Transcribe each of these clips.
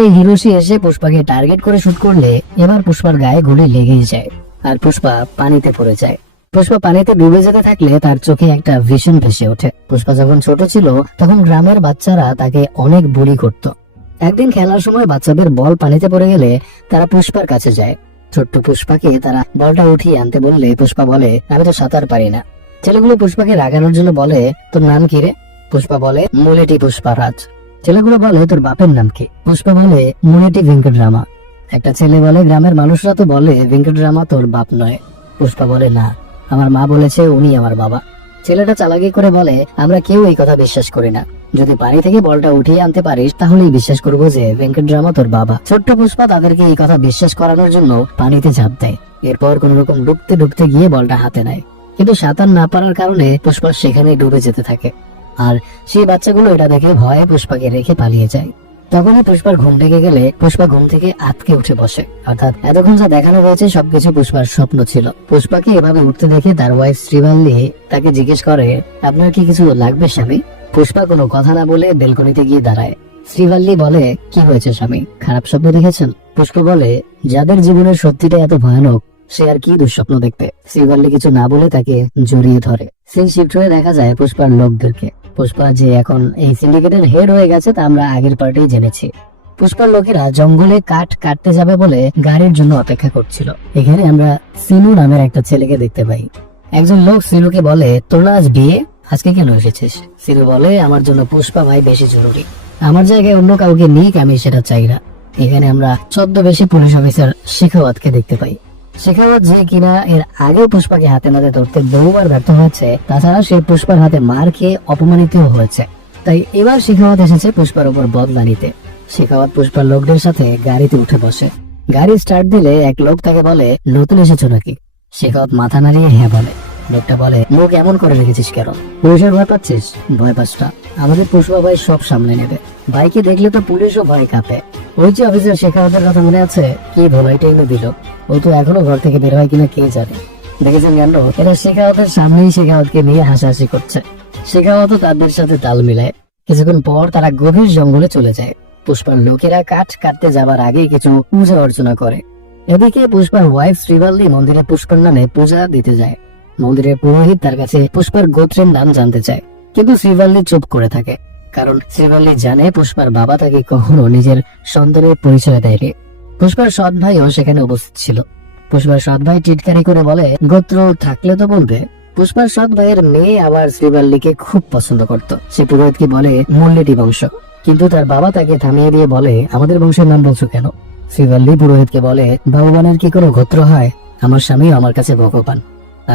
এই হিরোশি এসে পুষ্পাকে টার্গেট করে শুট করলে এবার পুষ্পার গায়ে গুলি লেগেই যায় আর পুষ্পা পানিতে পড়ে যায়। পুষ্পা পানিতে ডুবে যেতে থাকলে তার চোখে একটা ভিশন ভেসে ওঠে। পুষ্পা যখন ছোট ছিল তখন গ্রামের বাচ্চারা তাকে অনেক বুলি করত। একদিন খেলার সময় বাচ্চাদের বল পানিতে পড়ে গেলে তারা পুষ্পার কাছে যায়। ছোট্ট পুষ্পাকে তারা বলটা উঠিয়ে আনতে বললে পুষ্পা বলে, আমি তো সাঁতার পারি না। ছেলেগুলো পুষ্পাকে রাগানোর জন্য বলে, তোর নাম কি রে? পুষ্পা বলে, মুলেটি পুষ্পারাজ। ছেলেগুলো বলে, তোর বাপের নাম কি? পুষ্পা বলে, মুলেটি ভেঙ্কটরামা। একটা ছেলে বলে, গ্রামের মানুষরা তো বলে ভেঙ্কটরামা তোর বাপ নয়। পুষ্পা বলে, না, আমার মা বলেছে উনি আমার বাবা। ছেলেটা চালাকি করে বলে, আমরা কেউ এই কথা বিশ্বাস করি না। যদি পানি থেকে বলটা উঠিয়ে আনতে পারিস তাহলেই বিশ্বাস করবো যে ভেঙ্কটরামা তোর বাবা। ছোট্ট পুষ্পা তাদেরকে এই কথা বিশ্বাস করানোর জন্য পানিতে ঝাঁপ দেয়। এরপর কোন রকম ডুবতে ডুবতে গিয়ে বলটা হাতে নেয়, কিন্তু সাঁতার না পারার কারণে পুষ্পা সেখানে ডুবে যেতে থাকে। আর সেই বাচ্চাগুলো এটা দেখে ভয়ে পুষ্পাকে রেখে পালিয়ে যায়। তখনই পুষ্পার ঘুম ভেঙে গেলে পুষ্পা ঘুম থেকে আঁতকে উঠে বসে। অর্থাৎ এতক্ষণ যা দেখানো হয়েছে সবকিছু পুষ্পার স্বপ্ন ছিল। পুষ্পাকে এভাবে উঠতে দেখে তার ওয়াইফ শ্রীবাল্লি তাকে জিজ্ঞেস করে, আপনার কি কিছু লাগবে স্বামী? পুষ্পা কোনো কথা না বলে বেলকনিতে গিয়ে দাঁড়ায়। শ্রীবাল্লি বলে, কি হয়েছে স্বামী, খারাপ স্বপ্ন দেখেছেন? পুষ্পা বলে, যাদের জীবনের সত্যিটা এত ভয়ানক সে আর কি দুঃস্বপ্ন দেখবে। শ্রীবাল্লি কিছু না বলে তাকে জড়িয়ে ধরে। সিন শিফট হয়ে দেখা যায় পুষ্পার লোকদেরকে। পুষ্পা যে এখন এই সিন্ডিকেটের হেড হয়ে গেছে তা আমরা আগের পার্টেই জেনেছি। পুষ্পার লোকেরা জঙ্গলে কাঠ কাটতে যাবে বলে গাড়ির জন্য অপেক্ষা করছিল। এখানে আমরা সিনু নামের একটা ছেলেকে দেখতে পাই। একজন লোক সিনুকে বলে, তোর না আজ বিয়ে, আজকে কেন এসেছিস? সিনু বলে, আমার জন্য পুষ্পা ভাই বেশি জরুরি, আমার জায়গায় অন্য কাউকে নিক আমি সেটা চাই না। এখানে আমরা ছদ্মবেশী পুলিশ অফিসার শেখাওয়াতকে দেখতে পাই। শেখাওয়াত যে কিনা এর আগেও পুষ্পাকে হাতে নাতে ধরতে বহুবার ব্যর্থ হয়েছে, তাছাড়া সে পুষ্পার হাতে মার খেয়ে অপমানিত হয়েছে। তাই এবার শেখাওয়াত এসেছে পুষ্পার উপর বদলা নিতে। শেখাওয়াত পুষ্পার লোকদের সাথে গাড়িতে উঠে বসে। গাড়ি স্টার্ট দিলে এক লোক তাকে বলে, নতুন এসেছো নাকি? শেখাওয়াত মাথা নাড়িয়ে হ্যাঁ বলে। লোকটা বলে, মুখ এমন করে রেখেছিস কেন? পুলিশের ভয় পাচ্ছিস? ভয় পাস না, আমাদের পুষ্পা ভাই সব সামলে নেবে। ভাইকে দেখলে তো পুলিশও ভয় কাঁপে। ওই যে অফিসার শেখাওয়াতের কথা মনে আছে? কি ভোলাইটা এনে দিল, ও তো এখনো ঘর থেকে বের হয় কিনা কে জানে। দেখেছেন কেন? এটা শেখাওয়াতের সামনেই শেখাওয়াতকে নিয়ে হাসাহাসি করছে। শেখাওয়াতও তাদের সাথে তাল মিলায়। কিছুক্ষণ পর তারা গভীর জঙ্গলে চলে যায়। পুষ্পার লোকেরা কাঠ কাটতে যাবার আগে কিছু পূজা অর্চনা করে। এদিকে পুষ্পার ওয়াইফ শ্রীবাল্লি মন্দিরে পুষ্পার নামে পূজা দিতে যায়। মন্দিরের পুরোহিত তার কাছে পুষ্পার গোত্রের নাম জানতে চায়, কিন্তু শ্রীবাল্লি চুপ করে থাকে। কারণ শ্রীবাল্লি জানে পুষ্পার বাবা তাকে কখনো নিজের সন্তানের পরিচয় দেয়নি। পুষ্পার সৎ ভাইও সেখানে উপস্থিত ছিল। পুষ্পার সৎ ভাই টিটকারি করে বলে, গোত্র থাকলে তো বলবে। পুষ্পার সৎ ভাইয়ের মেয়ে আবার শ্রীবাল্লিকে খুব পছন্দ করত। সে পুরোহিতকে বলে, মুল্লেটি বংশ, কিন্তু তার বাবা তাকে থামিয়ে দিয়ে বলে, আমাদের বংশের নাম বলছো কেন? শ্রীবাল্লি পুরোহিতকে বলে, ভগবানের কি কোনো গোত্র হয়? আমার স্বামী আমার কাছে ভগবান,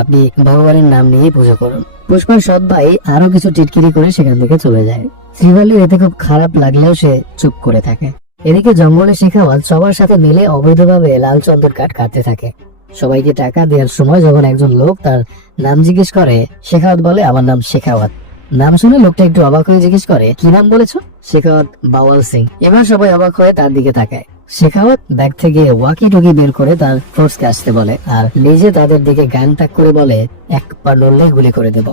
আপনি ভগবানের নাম নিয়ে পুজো করুন। পুষ্পার সৎ ভাই আরো কিছু টিটকিরি করে সেখান থেকে চলে যায়। শ্রীবাল্লির এতে খুব খারাপ লাগলেও সে চুপ করে থাকে। এদিকে জঙ্গলে শেখাওয়াত সবার সাথে মিলে অবৈধভাবে লাল চন্দন কাঠ কাটতে থাকে। সবাইকে টাকা দেওয়ার সময় যখন একজন লোক তার নাম জিজ্ঞেস করে, শেখাওয়াত বলে, আমার নাম শেখাওয়াত। নাম শুনে লোকটা একটু অবাক হয়ে জিজ্ঞেস করে, কি নাম বলেছো? শেখাওয়াত, বাওয়াল সিং। এবার সবাই অবাক হয়ে তার দিকে তাকায়। শেখাওয়াত ব্যাগ থেকে ওয়াকি টকি বের করে তার ফোর্সকে আসতে বলে আর নিজে তাদের দিকে গান তাক করে বলে, এক পা নড়লে গুলি করে দেব।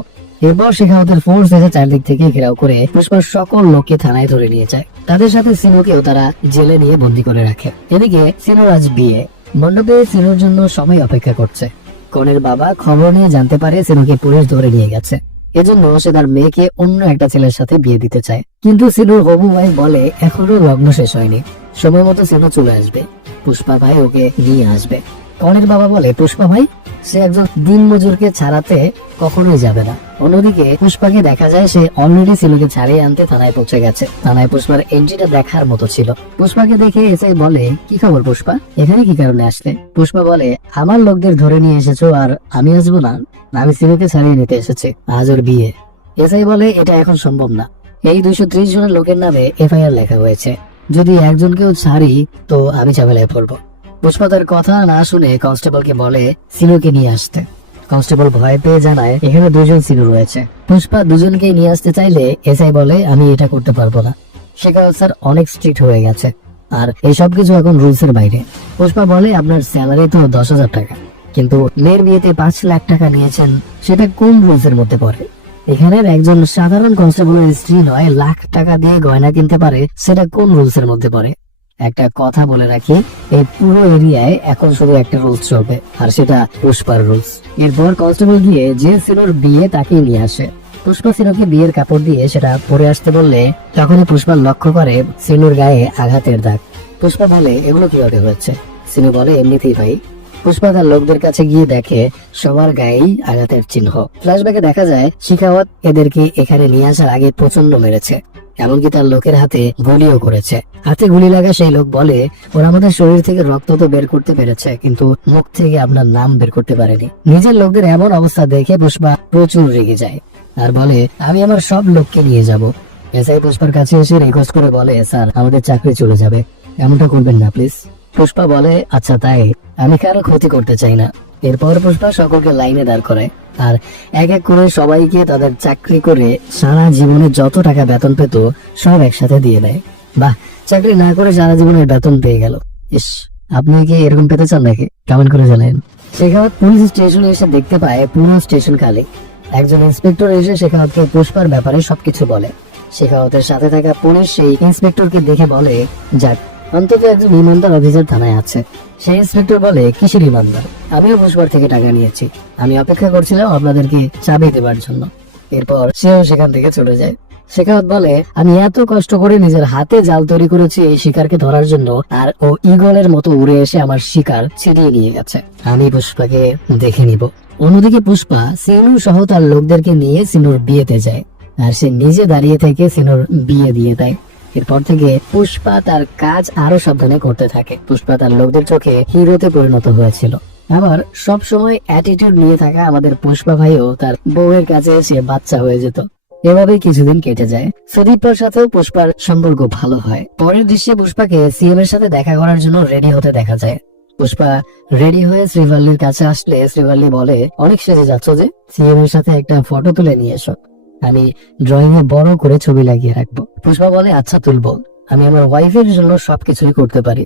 এরপর শেখাওয়াতের ফোর্স এসে চারদিক থেকে ঘেরাও করে পুষ্পার সকল লোককে থানায় ধরে নিয়ে যায়। তাদের সাথে সিনুকেও তারা জেলে নিয়ে বন্দী করে রাখে। এদিকে সিনুর আজ বিয়ে। মণ্ডপে সিনুর জন্য সবাই অপেক্ষা করছে। কনের বাবা খবর নিয়ে জানতে পারে সিনুকে পুলিশ ধরে নিয়ে গেছে। এজন্য সে তার মেয়েকে অন্য একটা ছেলের সাথে বিয়ে দিতে চায়, কিন্তু সিনুর হবু ভাই বলে এখনো লগ্ন শেষ হয়নি, সময় মতো সিনু চলে আসবে, পুষ্পা ভাই ওকে নিয়ে আসবে। কনের বাবা বলে, পুষ্পা ভাই সে একজন দিন মজুরকে ছাড়াতে কখনোই যাবে না। অন্যদিকে পুষ্পাকে দেখা যায় সে অলরেডি সিনুকে ছাড়িয়ে আনতে থানায় পৌঁছে গেছে। থানায় পুষ্পার এন্ট্রিটা দেখার মতো ছিল। পুষ্পাকে দেখে এসে বলে, কি খবর পুষ্পা, এখানে কি কারণে আসলে? পুষ্পা বলে, আমার লোকদের ধরে নিয়ে এসেছো আর আমি আসবো না? আমি সিনুকে ছাড়িয়ে নিতে এসেছি, আজ ওর বিয়ে। এসআই বলে, এটা এখন সম্ভব না, এই 230 জনের লোকের নামে এফআইআর লেখা হয়েছে, যদি একজনকেও ছাড়ি তো আমি ঝামেলায় পড়বো। পুষ্পা তার কথা না শুনে কনস্টেবলকে বলে সিনুকে নিয়ে আসতে। কনস্টেবল ভয় পেয়ে জানায় এখানে 2 জন সিনু রয়েছে। পুষ্পা দুজনকে নিয়ে আসতে চাইলে এসআই বলে, আমি এটা করতে পারবো না, শেখাওয়াত স্যার অনেক স্ট্রিক্ট হয়ে গেছে আর এই সব কিছু এখন রুলস এর বাইরে। পুষ্পা বলে, আপনার স্যালারি তো 10,000 টাকা, কিন্তু মেয়ের বিয়েতে 5 লাখ টাকা নিয়েছেন, সেটা কোন রুলস এর মধ্যে পড়ে? এখানের একজন সাধারণ কনস্টেবলের স্ত্রী 9 লাখ টাকা দিয়ে গয়না কিনতে পারে, সেটা কোন রুলস এর মধ্যে পড়ে? একটা কথা বলে রাখি, এই পুরো এরিয়ায় এখন শুধু একটা রুলস চলবে, আর সেটা পুষ্পার রুলস। এরপর কনস্টেবল গিয়ে যে সিনোর বিয়ে তাকে নিয়ে আসে। পুষ্পা সিনোকে বিয়ের কাপড় দিয়ে সেটা পরে আসতে বললে তখনই পুষ্পা লক্ষ্য করে সিনুর গায়ে আঘাতের দাগ। পুষ্পা বলে, এগুলো কিভাবে হয়েছে? সিনু বলে, এমনিতেই ভাই। পুষ্পা তার লোকদের কাছে গিয়ে দেখে সবার গায়েই আঘাতের চিহ্ন। ফ্ল্যাশব্যাকে দেখা যায় শিখাওয়াত এদেরকে এখানে নিয়ে আসার আগে প্রচন্ড মেরেছে, এমনকি তার লোকের হাতে গুলিও করেছে। হাতে গুলি লাগা সেই লোক বলে, ওরা আমাদের শরীর থেকে রক্ত তো বের করতে পেরেছে, কিন্তু মুখ থেকে আপনার নাম বের করতে পারেনি। নিজের লোকদের এমন অবস্থা দেখে পুষ্পা প্রচুর রেগে যায় আর বলে, আমি আমার সব লোককে নিয়ে যাব। এসআই পুষ্পার কাছে এসে রিকোয়েস্ট করে বলে, স্যার আমাদের চাকরি চলে যাবে, এমনটা করবেন না প্লিজ। পুষ্পা বলে, আচ্ছা তাই, আমি কারো ক্ষতি করতে চাই না। এরপর পুষ্পা সকলকে লাইনে দাঁড় করে আর এক এক করে সবাইকে তাদের চাকরি করে সারা জীবনে যত টাকা বেতন পেত সব একসাথে দিয়ে দেয়। বাহ, চাকরি না করে সারা জীবনের বেতন পেয়ে গেল। ইস, আপনি কি এরকম পেতে চান নাকি? কমেন্ট করে জানান। শেখাওয়াত পুলিশ স্টেশনে এসে দেখতে পায় পুরো স্টেশন খালি। একজন ইন্সপেক্টর এসে শেখাওয়াতকে পুষ্পার ব্যাপারে সবকিছু বলে। শেখাওয়াতের সাথে থাকা পুলিশ সেই ইন্সপেক্টরকে দেখে বলে, যাক অন্তত একজন ইমানদার অফিসার থানায় আছে। সেই ইন্সপেক্টর বলে, কিসের ইমানদার? আমিও পুষ্পার থেকে টাকা নিয়েছি, আমি অপেক্ষা করছিলাম আপনাদেরকে চাবি দেবার জন্য। এরপর সেও সেখান থেকে চলে যায়। শেখাওয়াত বলে, আমি এত কষ্ট করে নিজের হাতে জাল তৈরি করেছি এই শিকারকে ধরার জন্য, আর ও ঈগলের মতো উড়ে এসে আমার শিকার ছিনিয়ে নিয়ে গেছে। আমি পুষ্পাকে দেখে নিব। অন্যদিকে পুষ্পা সিনু সহ তার লোকদেরকে নিয়ে সিনুর বিয়েতে যায়, আর সে নিজে দাঁড়িয়ে থেকে সিনুর বিয়ে দিয়ে দেয়। এরপর থেকে পুষ্পা তার কাজ আরো সাবধানে করতে থাকে। পুষ্পা তার লোকদের চোখে হিরোতে পরিণত হয়েছিল। আবার সব সময় অ্যাটিটিউড নিয়ে থাকা আমাদের পুষ্পা ভাইও তার বউয়ের কাছে এসে বাচ্চা হয়ে যেত। এভাবেই কিছুদিন কেটে যায়। সুদীপার সাথেও পুষ্পার সম্পর্ক ভালো হয়। পরের দৃশ্যে পুষ্পাকে সিএম এর সাথে দেখা করার জন্য রেডি হতে দেখা যায়। পুষ্পা রেডি হয়ে শ্রীভাল্লির কাছে আসলে শ্রীভাল্লি বলে, অনেক সেজে যাচ্ছ যে, সিএম এর সাথে একটা ফটো তুলে নিয়ে এসো, আমি ড্রয়িং এ বড় করে ছবি লাগিয়ে রাখবো। পুষ্পা বলে, আচ্ছা তুলবো, আমি আমার ওয়াইফের জন্য সবকিছুই করতে পারি।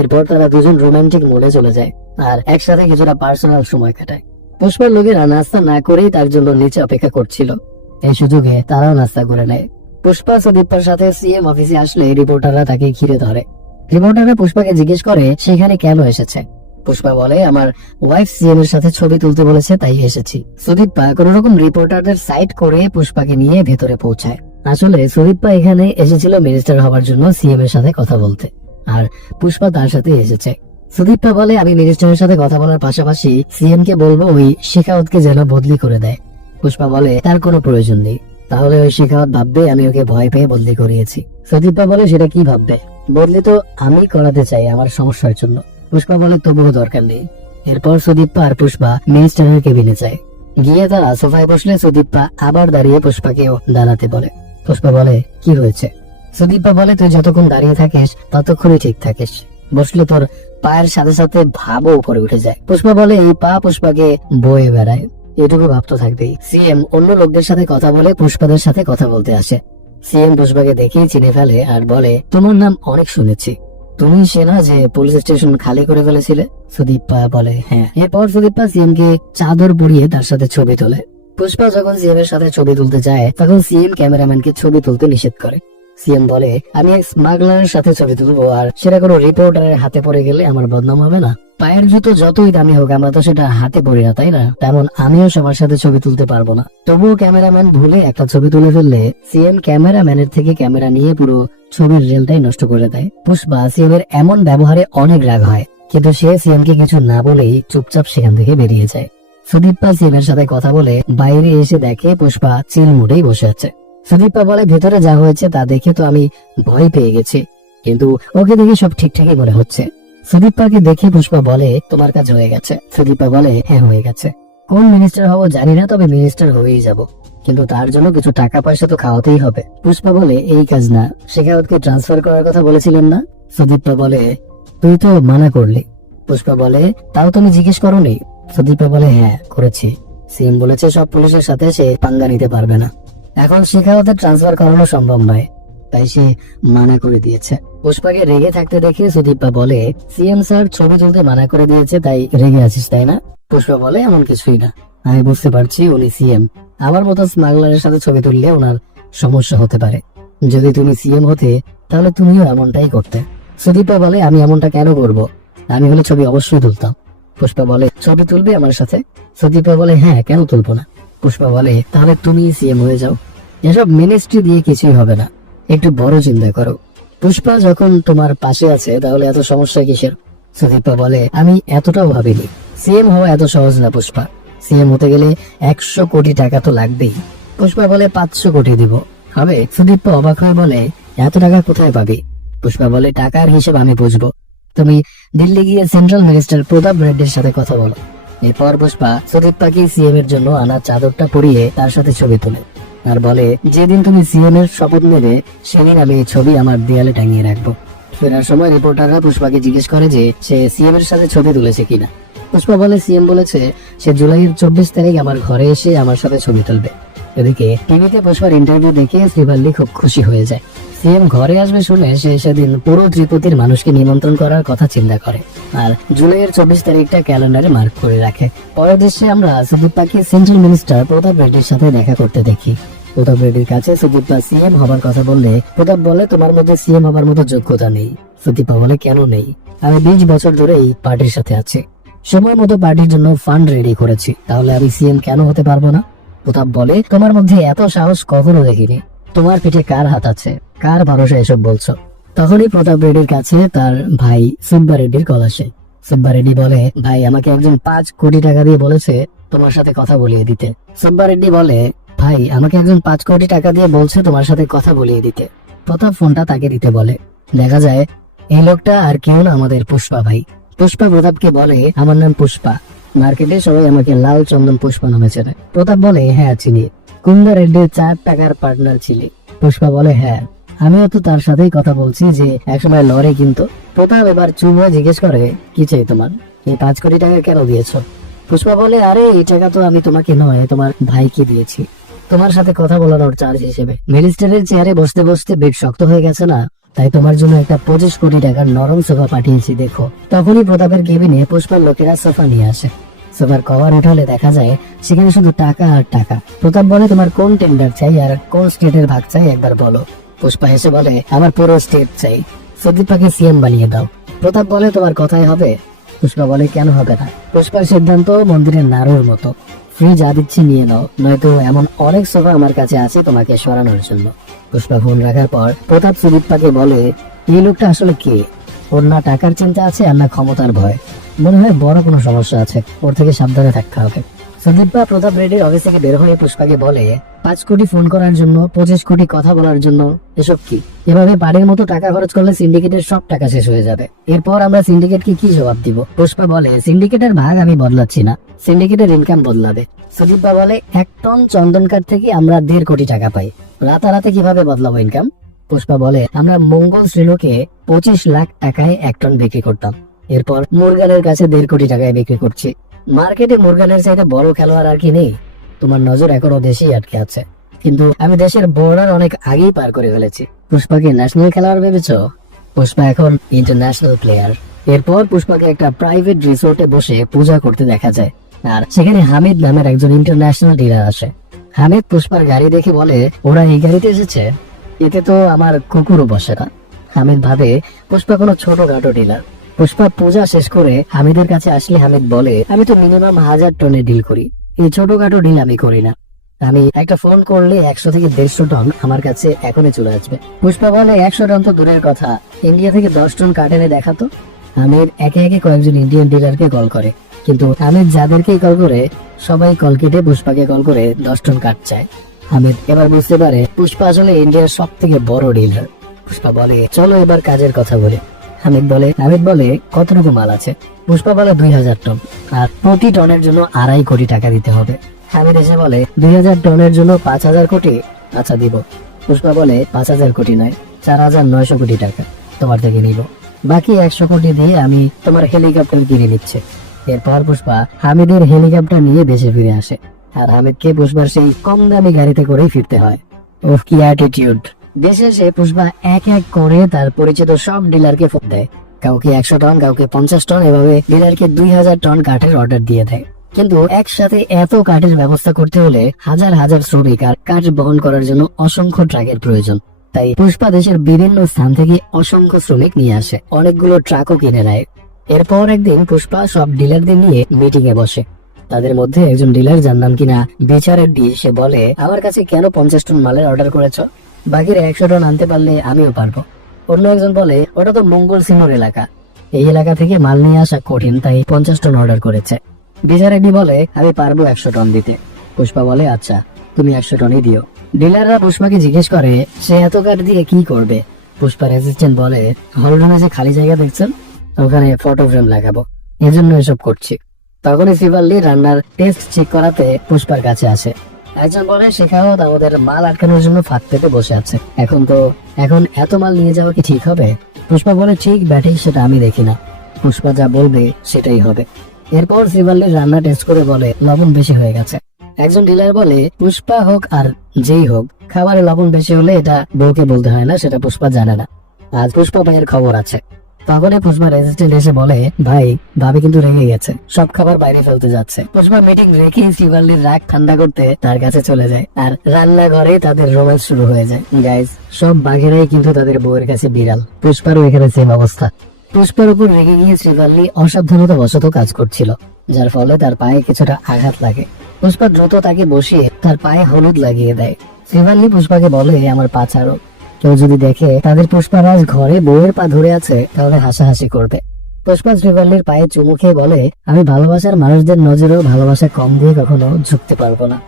এরপর তারা দুজন রোমান্টিক মোডে চলে যায় আর একসাথে কিছুটা পার্সোনাল সময় কাটায়। পুষ্পার লোকেরা নাস্তা না করেই তার জন্য নিচে অপেক্ষা করছিল। এই সুযোগে তারাও নাস্তা করে নেয়। পুষ্পা সুদীপার সাথে সিএম অফিসে আসলে রিপোর্টাররা তাকে ঘিরে ধরে। রিপোর্টাররা পুষ্পাকে জিজ্ঞেস করে সেখানে কেন এসেছে। পুষ্পা বলে, আমার ওয়াইফ সিএম এর সাথে ছবি তুলতে বলেছে তাই এসেছি। সুদীপা কোন রকম রিপোর্টারদের সাইড করে পুষ্পাকে নিয়ে ভেতরে পৌঁছায়। আসলে সুদীপা এখানে এসেছিল মিনিস্টার হওয়ার জন্য সিএম এর সাথে কথা বলতে, আর পুষ্পা তার সাথে এসেছে। সুদীপা বলে, আমি মিনিস্টারের সাথে কথা বলার পাশাপাশি সিএম কে বলবো ওই শেখাওয়াতকে যেন বদলি করে দেয়। পুষ্পা বলে, তার কোনো প্রয়োজন নেই, তাহলে ওই শেখাওয়াত ভাববে আমি ওকে ভয় পেয়ে বদলি করিয়েছি। সুদীপা বলে, সেটা কি ভাববে? বদলি তো আমি করাতে চাই আমার সমস্যার জন্য। পুষ্পা বলে, তবুও দরকার নেই। এরপর সুদীপা আর পুষ্পা মিনিস্টারের কেবিনে যায়। গিয়ে তারা সোফায় বসলে সুদীপা আবার দাঁড়িয়ে পুষ্পাকেও দাঁড়াতে বলে। পুষ্পা বলে, কি হয়েছে? সুদীপা বলে, তুই যতক্ষণ দাঁড়িয়ে থাকিস ততক্ষণই ঠিক থাকিস, বসলে তোর পায়ের সাথে সাথে ভাবও উপরে উঠে যায়। পুষ্পা বলে, এই পা পুষ্পাকে বয়ে বেড়ায়, এটুকু ভাব তো থাকবেই। সিএম অন্য লোকদের সাথে কথা বলে পুষ্পাদের সাথে কথা বলতে আসে। সিএম পুষ্পাকে দেখেই চিনে ফেলে আর বলে, তোমার নাম অনেক শুনেছি, তুমি সে না যে পুলিশ স্টেশন খালি করে ফেলেছিলে? সুদীপা বলে, হ্যাঁ। এরপর সুদীপা সিএম কে চাদর পরিয়ে তার সাথে ছবি তোলে। পুষ্পা যখন সিএম এর সাথে ছবি তুলতে যায় তখন সিএম ক্যামেরাম্যানকে ছবি তুলতে নিষেধ করে। সিএম বলে, আমি এক স্মাগলারের সাথে ছবি তুলবো, আর সেটা কোনো রিপোর্টারের হাতে পড়ে গেলে আমার বদনাম হবে না? পায়ের জুতো যতই দামি হোক আমরা তো সেটা হাতে পড়ি না, তাই না? তেমন আমিও সবার সাথে ছবি তুলতে পারবো না। তবুও ক্যামেরাম্যান ভুলে একটা ছবি তুলে ফেললে সিএম ক্যামেরাম্যানের থেকে ক্যামেরা নিয়ে পুরো ছবির রেলটাই নষ্ট করে দেয়। পুষ্পা সিএম এর এমন ব্যবহারে অনেক রাগ হয়, কিন্তু সে সিএম কে কিছু না বলেই চুপচাপ সেখান থেকে বেরিয়ে যায়। সুদীপা সিএম এর সাথে কথা বলে বাইরে এসে দেখে পুষ্পা চিল মুডেই বসে আছে। সুদীপা বলে, ভেতরে যা হয়েছে তা দেখে তো আমি ভয় পেয়ে গেছি, কিন্তু ওকে দেখে সব ঠিকঠাকই মনে হচ্ছে। সুদীপাকে দেখে পুষ্পা বলে, তোমার কাজ হয়ে গেছে। সুদীপা বলে, হ্যাঁ হয়ে গেছে। কোন মিনিস্টার হবো জানি না, তবে মিনিস্টার হয়েই যাব, কিন্তু তার জন্য কিছু টাকা পয়সা তো খাওয়াতেই হবে। পুষ্পা বলে, এই কাজ না, শেখাওয়াতকে ট্রান্সফার করার কথা বলেছিলেন না? সুদীপা বলে, তুই তো মানা করলি। পুষ্পা বলে, তাও তুমি জিজ্ঞেস করোনি? সুদীপা বলে, হ্যাঁ করেছি, সিএম বলেছে সব পুলিশের সাথে সে পাঙ্গা নিতে পারবে না, এখন শেখাওয়াতের ট্রান্সফার করানো সম্ভব নয়, তাই সে মানা করে দিয়েছে। পুষ্পাকে রেগে থাকতে দেখে সুদীপা বলে, সিএম স্যার ছবি তুলতে মানা করে দিয়েছে তাই রেগে আছিস তাই না? পুষ্পা বলে, এমন কিছুই না, আমি বুঝতে পারছি উনি সিএম, আমার মতো স্মাগলারের সাথে ছবি তুললে ওনার সমস্যা হতে পারে, যদি তুমি সিএম হতে তাহলে তুমিও এমনটাই করতে। সুদীপা বলে আমি এমনটা কেন করব, আমি হলে ছবি অবশ্যই তুলতাম। পুষ্পা বলে ছবি তুলবে আমার সাথে? সুদীপা বলে হ্যাঁ, কেন তুলবো না। পুষ্পা বলে তাহলে তুমি সিএম হয়ে যাও, এসব মিনিস্ট্রি দিয়ে কিছুই হবে না, একটু বড় চিন্তা করো। পুষ্পা যখন তোমার পাশে আছে তাহলে এত সমস্যা কিসের? সুদীপা বলে আমি এতটাও ভাবিনি, সিএম হওয়া এত সহজ না পুষ্পা, সিএম হতে গেলে 100 কোটি টাকা তো লাগবেই। পুষ্পা বলে 500 কোটি দিব, হবে? সুদীপা অবাক হয়ে বলে এত টাকা কোথায় পাবি? পুষ্পা বলে টাকার হিসেব আমি বুঝবো, তুমি দিল্লি গিয়ে সেন্ট্রাল মিনিস্টার প্রতাপ রেড্ডির সাথে কথা বলো। এরপর পুষ্পা সুদীপাকে সিএম এর জন্য আনা চাদরটা পরিয়ে তার সাথে ছবি তোলে আর বলে যেদিন তুমি সিএম এর শপথ নেবে সেদিন আমি এই ছবি আমার দেয়ালে টাঙিয়ে রাখবো। ফেরার সময় রিপোর্টাররা পুষ্পাকে জিজ্ঞেস করে যে সে সিএম এর সাথে ছবি তুলেছে কিনা। পুষ্পা বলে সিএম বলেছে সে জুলাইয়ের 24 তারিখ আমার ঘরে এসে আমার সাথে ছবি তুলবে। এদিকে টিভিতে পুষ্পার ইন্টারভিউ দেখে শ্রীবাল্লি খুব খুশি হয়ে যায়। সিএম ঘরে আসবে শুনে সে সেদিন পুরো ত্রিপুতির মানুষকে নিমন্ত্রণ করার কথা চিন্তা করে আর জুলাইয়ের 24 তারিখটা ক্যালেন্ডারে মার্ক করে রাখে। পরের দৃশ্যে আমরা সুদীপাকে সেন্ট্রাল মিনিস্টার প্রতাপ রেড্ডির সাথে দেখা করতে দেখি। প্রতাপ রেড্ডির কাছে সুদীপা সিএম হবার কথা বললে প্রতাপ বলে তোমার মধ্যে সিএম হবার মতো যোগ্যতা নেই। সুদীপা বলে কেন নেই? আমি 20 বছর ধরে এই পার্টির সাথে আছি, সময় মতো পার্টির জন্য ফান্ড রেডি করেছি, তাহলে আমি সিএম কেন হতে পারবো না? প্রতাপ বলে তোমার মধ্যে এত সাহস কখনো দেখিনি, তোমার পিঠে কার হাত আছে, কার ভরসা এসব বলছো? তখনই প্রতাপ রেড্ডির কাছে তার ভাই সুব্বা রেড্ডির কল আসে। সুব্বা রেড্ডি বলে ভাই আমাকে একজন 5 কোটি টাকা দিয়ে বলেছে তোমার সাথে কথা বলিয়ে দিতে। সুব্বা রেড্ডি বলে ভাই আমাকে একজন 5 কোটি টাকা দিয়ে বলছে তোমার সাথে কথা বলিয়ে দিতে। প্রতাপ ফোনটা তাকে দিতে বলে। দেখা যায় এই লোকটা আর কেউ না, আমাদের পুষ্পা ভাই। পুষ্পা প্রতাপকে বলে আমার নাম পুষ্পা, মার্কেটে সবাই আমাকে লাল চন্দন পুষ্পা নামে চেনে। প্রতাপ বলে হ্যাঁ চিনি, কুন্দা রেড্ডির 4 টাকার পার্টনার ছিলি। পুষ্পা বলে হ্যাঁ, আমিও তো তার সাথেই কথা বলছি যে একসময় লড়ে কিন্তু। প্রতাপ এবার চুপ হয়ে জিজ্ঞেস করে কি চাই তোমার, এই 5 কোটি টাকা কেন দিয়েছো? পুষ্পা বলে আরে এই টাকা তো আমি তোমাকে নয় তোমার ভাইকে দিয়েছি, তোমার সাথে কথা বলানোর চার্জ হিসেবে। মিনিস্টারের চেয়ারে বসতে বসতে বেড শক্ত হয়ে গেছে না, তাই তোমার জন্য একটা 25 কোটি টাকার নরম সোফা পাঠিয়েছি দেখো। তখনই প্রতাপের কেবিনে পুষ্পার লোকেরা সোফা নিয়ে আসে। সোফার কভার উঠালে দেখা যায় সেখানে শুধু টাকা আর টাকা। প্রতাপ বলে তোমার কোন টেন্ডার চাই আর কোন স্টেটের ভাগ চাই একবার বলো। পুষ্পা এসে বলে আমার পুরো স্টেট চাই, সুদীপাকে সিএম বানিয়ে দাও। প্রতাপ বলে তোমার কথাই হবে? পুষ্পা বলে কেন হবে না, পুষ্পার সিদ্ধান্ত মন্দিরের নাড়ুর মতো, ফ্রি যা দিচ্ছি নিয়ে নাও, নয়তো এমন অনেক সোফা আমার কাছে আছে তোমাকে সরানোর জন্য। পুষ্পা ফোন রাখার পর প্রতাপ সুদীপাকে বলে এই লোকটা আসলে কে, ওর না টাকার চিন্তা আছে আর না ক্ষমতার ভয়, মনে হয় বড় কোনো সমস্যা আছে, ওর থেকে সাবধানে থাকতে হবে। সুদীপা প্রতাপ রেড্ডির অফিস থেকে বের হয়ে পুষ্পাকে বলে 5 কোটি ফোন করার জন্য, 25 কোটি কথা বলার জন্য, এসব কি? এভাবে বাড়ির মতো টাকা খরচ করলে সিন্ডিকেটের সব টাকা শেষ হয়ে যাবে, এরপর আমরা সিন্ডিকেটকে কি জবাব দিব? পুষ্পা বলে সিন্ডিকেটের ভাগ আমি বদলাচ্ছি না, সিন্ডিকেটের ইনকাম বদলাবে। সুদীপা বলে 1 টন চন্দন কাঠ থেকে আমরা 1.5 কোটি টাকা পাই, রাতারাতি কিভাবে বদলাবো ইনকাম? পুষ্পা বলে আমরা মঙ্গল শ্রীনুকে 25 লাখ টাকায় 1 টন বিক্রি করতাম, এরপর মুরগানের কাছে 1.5 কোটি টাকায় বিক্রি করছি। মার্কেটে মুরগানের চাইতে বড় খেলোয়াড় আর কি নেই, তোমার নজর এখনো দেশেই আটকে আছে, কিন্তু আমি দেশের বর্ডার অনেক আগেই পার করে ফেলেছি। পুষ্পাকে ন্যাশনাল খেলোয়াড় ভেবেছ? পুষ্পা এখন ইন্টারন্যাশনাল প্লেয়ার। এরপর পুষ্পাকে একটা প্রাইভেট রিসোর্টে বসে পূজা করতে দেখা যায় আর সেখানে হামিদ নামের একজন ইন্টারন্যাশনাল ডিলার আসে। হামিদ পুষ্পার গাড়ি দেখে বলে ওরা এই গাড়িতে এসেছে, এতে তো আমার কুকুরও বসে না। হামিদ ভাবে পুষ্পা কোনো ছোটখাটো ডিলার। পুষ্পা পূজা শেষ করে হামিদের কাছে আসলে হামিদ বলে আমি তো মিনিমাম 1000 টনের ডিল করি, এই ছোটখাটো ডিল আমি করি না, আমি একটা ফোন করলে 100 থেকে 150 টন আমার কাছে এখনই চলে আসবে। পুষ্পা বলে 100 টন তো দূরের কথা, ইন্ডিয়া থেকে 10 টন কাঠ এনে দেখাতো। আমির একে একে কয়েকজন ইন্ডিয়ান ডিলারকে কল করে, কিন্তু আমির যাদেরকেই কল করে সবাই কল কেটে পুষ্পাকে কল করে 10 টন কাঠ চায়। হামিদ এবার বুঝতে পারে পুষ্পা আসলে ইন্ডিয়ার সব থেকে বড় ডিলার। পুষ্পা বলে চলো এবার কাজের কথা বলে। হামিদ বলে কতটুকু মাল আছে? পুষ্পা বলে 2000 টন, আর প্রতি টনের জন্য 2.5 কোটি টাকা দিতে হবে। হামিদ এসে বলে 2000 টনের জন্য 5000 কোটি, আচ্ছা দিব। পুষ্পা বলে 5000 কোটি নয়, 4900 কোটি টাকা তোমার থেকে নিব, বাকি 100 কোটি দিয়ে আমি তোমার হেলিকপ্টার কিনে নিচ্ছে। এরপর পুষ্পা হামিদের হেলিকপ্টার নিয়ে দেশে ফিরে আসে আর হামিদকে পুষ্পার সেই কম দামি গাড়িতে করেই ফিরতে হয়। ওহ কি অ্যাটিটিউড! দেশে এসে পুষ্পা এক এক করে তার পরিচিত সব ডিলারকে ফোন দেয়, কাউকে 100 টন, কাউকে 50 টন, এভাবে ডিলারকে 2000 টন কাঠের অর্ডার দিয়ে দেয়। কিন্তু একসাথে এত কাঠের ব্যবস্থা করতে হলে হাজার হাজার শ্রমিক আর কাঠ বহন করার জন্য অসংখ্য ট্রাকের প্রয়োজন। তাই পুষ্পা দেশের বিভিন্ন স্থান থেকে অসংখ্য শ্রমিক নিয়ে আসে, অনেকগুলো ট্রাকও কিনে নেয়। এরপর একদিন পুষ্পা সব ডিলারদের নিয়ে মিটিং এ বসে। তাদের মধ্যে একজন ডিলার, যার নাম কিনা বিচারেড্ডি, সে বলে, আমার কাছে কেন 50 টন মালের অর্ডার করেছো? বাকির 100 টন আনতে পারলে আমিও পারবো। অন্য একজন বলে, ওটা তো মঙ্গল সিনোর এলাকা, এই এলাকা থেকে মাল নিয়ে আসা কঠিন, তাই 50 টন অর্ডার করেছে। বিচারেড্ডি বলে, আমি পারবো 100 টন দিতে। পুষ্পা বলে, আচ্ছা তুমি 100 টনই দিও। ডিলাররা পুষ্পাকে জিজ্ঞেস করে, সে এত কাঠ দিয়ে কি করবে? পুষ্পার অ্যাসিস্ট্যান্ট বলে, হলরুমে যে খালি জায়গা দেখছেন, ওখানে ফটো ফ্রেম লাগাবো, এজন্য এসব করছি। তখনই শিবাল্লি রান্নার টেস্ট চেক করাতে পুষ্পার কাছে আসে। একজন বলে, শেখাওয়াত আমাদের মাল আটকানোর জন্য ফাঁদ পেতে বসে আছে, এখন এত মাল নিয়ে যাওয়া কি ঠিক হবে? পুষ্পা বলে, ঠিক ব্যাঠিক সেটা আমি দেখি না, পুষ্পা যা বলবে সেটাই হবে। এরপর শিবাল্লির রান্না টেস্ট করে বলে, লবণ বেশি হয়ে গেছে। একজন ডিলার বলে, পুষ্পা হোক আর যেই হোক, খাবারে লবণ বেশি হলে এটা বউকে বলতে হয় না, সেটা পুষ্পা জানে না। আজ পুষ্পা ভাইয়ের খবর আছে। তখনই পুষ্পা রেজিস্ট্যান্ট এসে বলে, ভাই ভাবি কিন্তু রেগে গেছে, সব খাবার বাইরে ফেলতে যাচ্ছে। পুষ্পা মিটিং রেখে শিবাল্লির রাগ ঠান্ডা করতে তার কাছে চলে যায়, আর রান্নাঘরে তাদের রোম্যান্স শুরু হয়ে যায়। গাইস, সব বাঘেরাই কিন্তু তাদের বউয়ের কাছে বিড়াল, পুষ্পারও এখানে সেম অবস্থা। পুষ্পার উপর রেগে গিয়ে শিবাল্লি অসাবধানতা বশত কাজ করছিল, যার ফলে তার পায়ে কিছুটা আঘাত লাগে। পুষ্পা দ্রুত তাকে বসিয়ে তার পায়ে হলুদ লাগিয়ে দেয়। শিবাল্লি পুষ্পাকে বলে, আমার পা ছাড়ো, কেউ যদি দেখে তাদের পুষ্পারাজ ঘরে বউয়ের পা ধরে আছে তাহলে হাসাহাসি করবে। পুষ্পা শিবাল্লির পায়ে চুমু খেয়ে বলে, আমি ভালোবাসার মানুষদের নজরেও ভালোবাসা কম দিয়ে কখনো ঝুঁকতে পারবো না।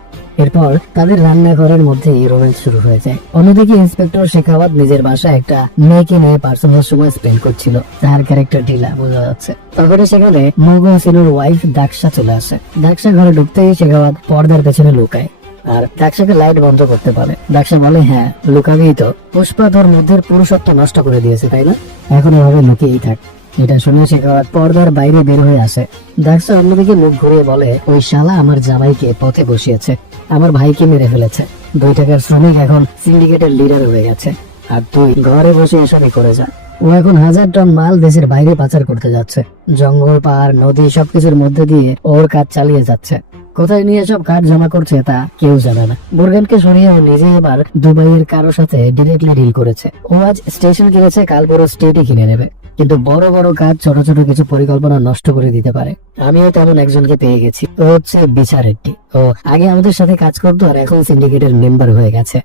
এরপর তাদের রান্নাঘরের মধ্যে রোম্যান্স শুরু হয়ে যায়। অন্যদিকে ইন্সপেক্টর শেখাওয়াত নিজের বাসায় একটা মেয়েকে নিয়ে পার্সোনাল সময় স্পেন্ড করছিল, যার ক্যারেক্টার ঢিলা বোঝা যাচ্ছে। তখন সেখানে মঙ্গল সিনোর ওয়াইফ দাক্ষা চলে আসে। দাক্ষা ঘরে ঢুকতেই শেখাওয়াত পর্দার পেছনে লুকায় আর দাক্ষাকে লাইট বন্ধ করতে বলে। দাক্ষা বলে, হ্যাঁ লুকাবেই তো, পুষ্পা তোর মধ্যে পুরুষত্ব নষ্ট করে দিয়েছে তাই না, এখন এভাবে লুকিয়েই থাক। এটা শুনে শেখাওয়াত পর্দার বাইরে বের হয়ে আসে। দাক্ষা অন্যদিকে মুখ ঘুরিয়ে বলে, ওই শালা আমার জামাইকে পথে বসিয়েছে, আমার ভাইকে মেরে ফেলেছে, 2 টাকার শ্রমিক এখন সিন্ডিকেটের লিডার হয়ে গেছে, আর তুই ঘরে বসে এসবই করে যা। ও এখন 1000 টন মাল দেশের বাইরে পাচার করতে যাচ্ছে, জঙ্গল পাহাড় নদী সবকিছুর মধ্যে দিয়ে ওর কাজ চালিয়ে যাচ্ছে। কোথায় নিয়ে সব কাঠ জমা করছে তা কেউ জানে না। মুরগানকে সরিয়ে ও নিজে এবার দুবাইয়ের কারোর সাথে ডিরেক্টলি ডিল করেছে। ও আজ স্টেশন কিনেছে, কাল বড় স্টেটই কিনে নেবে, কিন্তু বড় বড় কাজ ছোট ছোট কিছু পরিকল্পনা নষ্ট করে দিতে পারে। আমিও তেমন একজনকে পেয়ে গেছি, ও হচ্ছে বিচারেড্ডি। ও আগে আমাদের সাথে কাজ করতো আর এখন সিন্ডিকেটের মেম্বার হয়ে গেছে।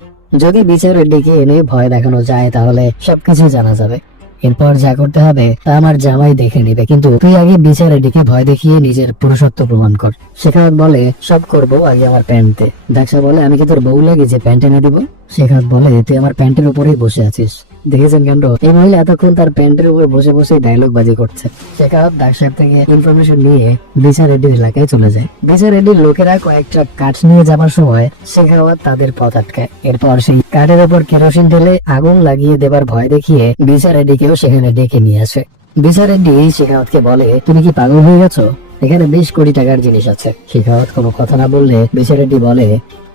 যদি বিচারেড্ডিকে এনে ভয় দেখানো যায় তাহলে সবকিছু জানা যাবে। এরপর যা করতে হবে তা আমার জামাই দেখে নিবে, কিন্তু তুই আগে বিচারেড্ডিকে ভয় দেখিয়ে নিজের পুরুষত্ব প্রমাণ কর। শেখাওয়াত বলে, সব করবো, আগে আমার প্যান্ট দে। দাক্ষা বলে, আমি কি তোর বউ লাগে যে প্যান্ট এনে দিব? শেখাওয়াত বলে, তুই আমার প্যান্টের উপরেই বসে আছিস। দেখেছেন কেন এই মহিলা এতক্ষণ তার প্যান্টের উপর বসে বসে ডায়লগ বাজি করছে। শেখাওয়াত দাক্ষার থেকে ইনফরমেশন নিয়ে বিচারেড্ডির এলাকায় চলে যায়। বিচারেড্ডির লোকেরা কয়েকটা কাঠ নিয়ে যাবার সময় শেখাওয়াত তাদের পথ আটকায়। এরপর সেই কাঠের উপর কেরোসিন ঢেলে আগুন লাগিয়ে দেবার ভয় দেখিয়ে বিচারেড্ডিকেও সেখানে ডেকে নিয়ে আসে। বিচারেড্ডি শেখাওয়াতকে বলে, তুমি কি পাগল হয়ে গেছো? এখানে 20 কোটি টাকার জিনিস আছে। শেখাওয়াত কোনো কথা না বললে বিচারেড্ডি বলে,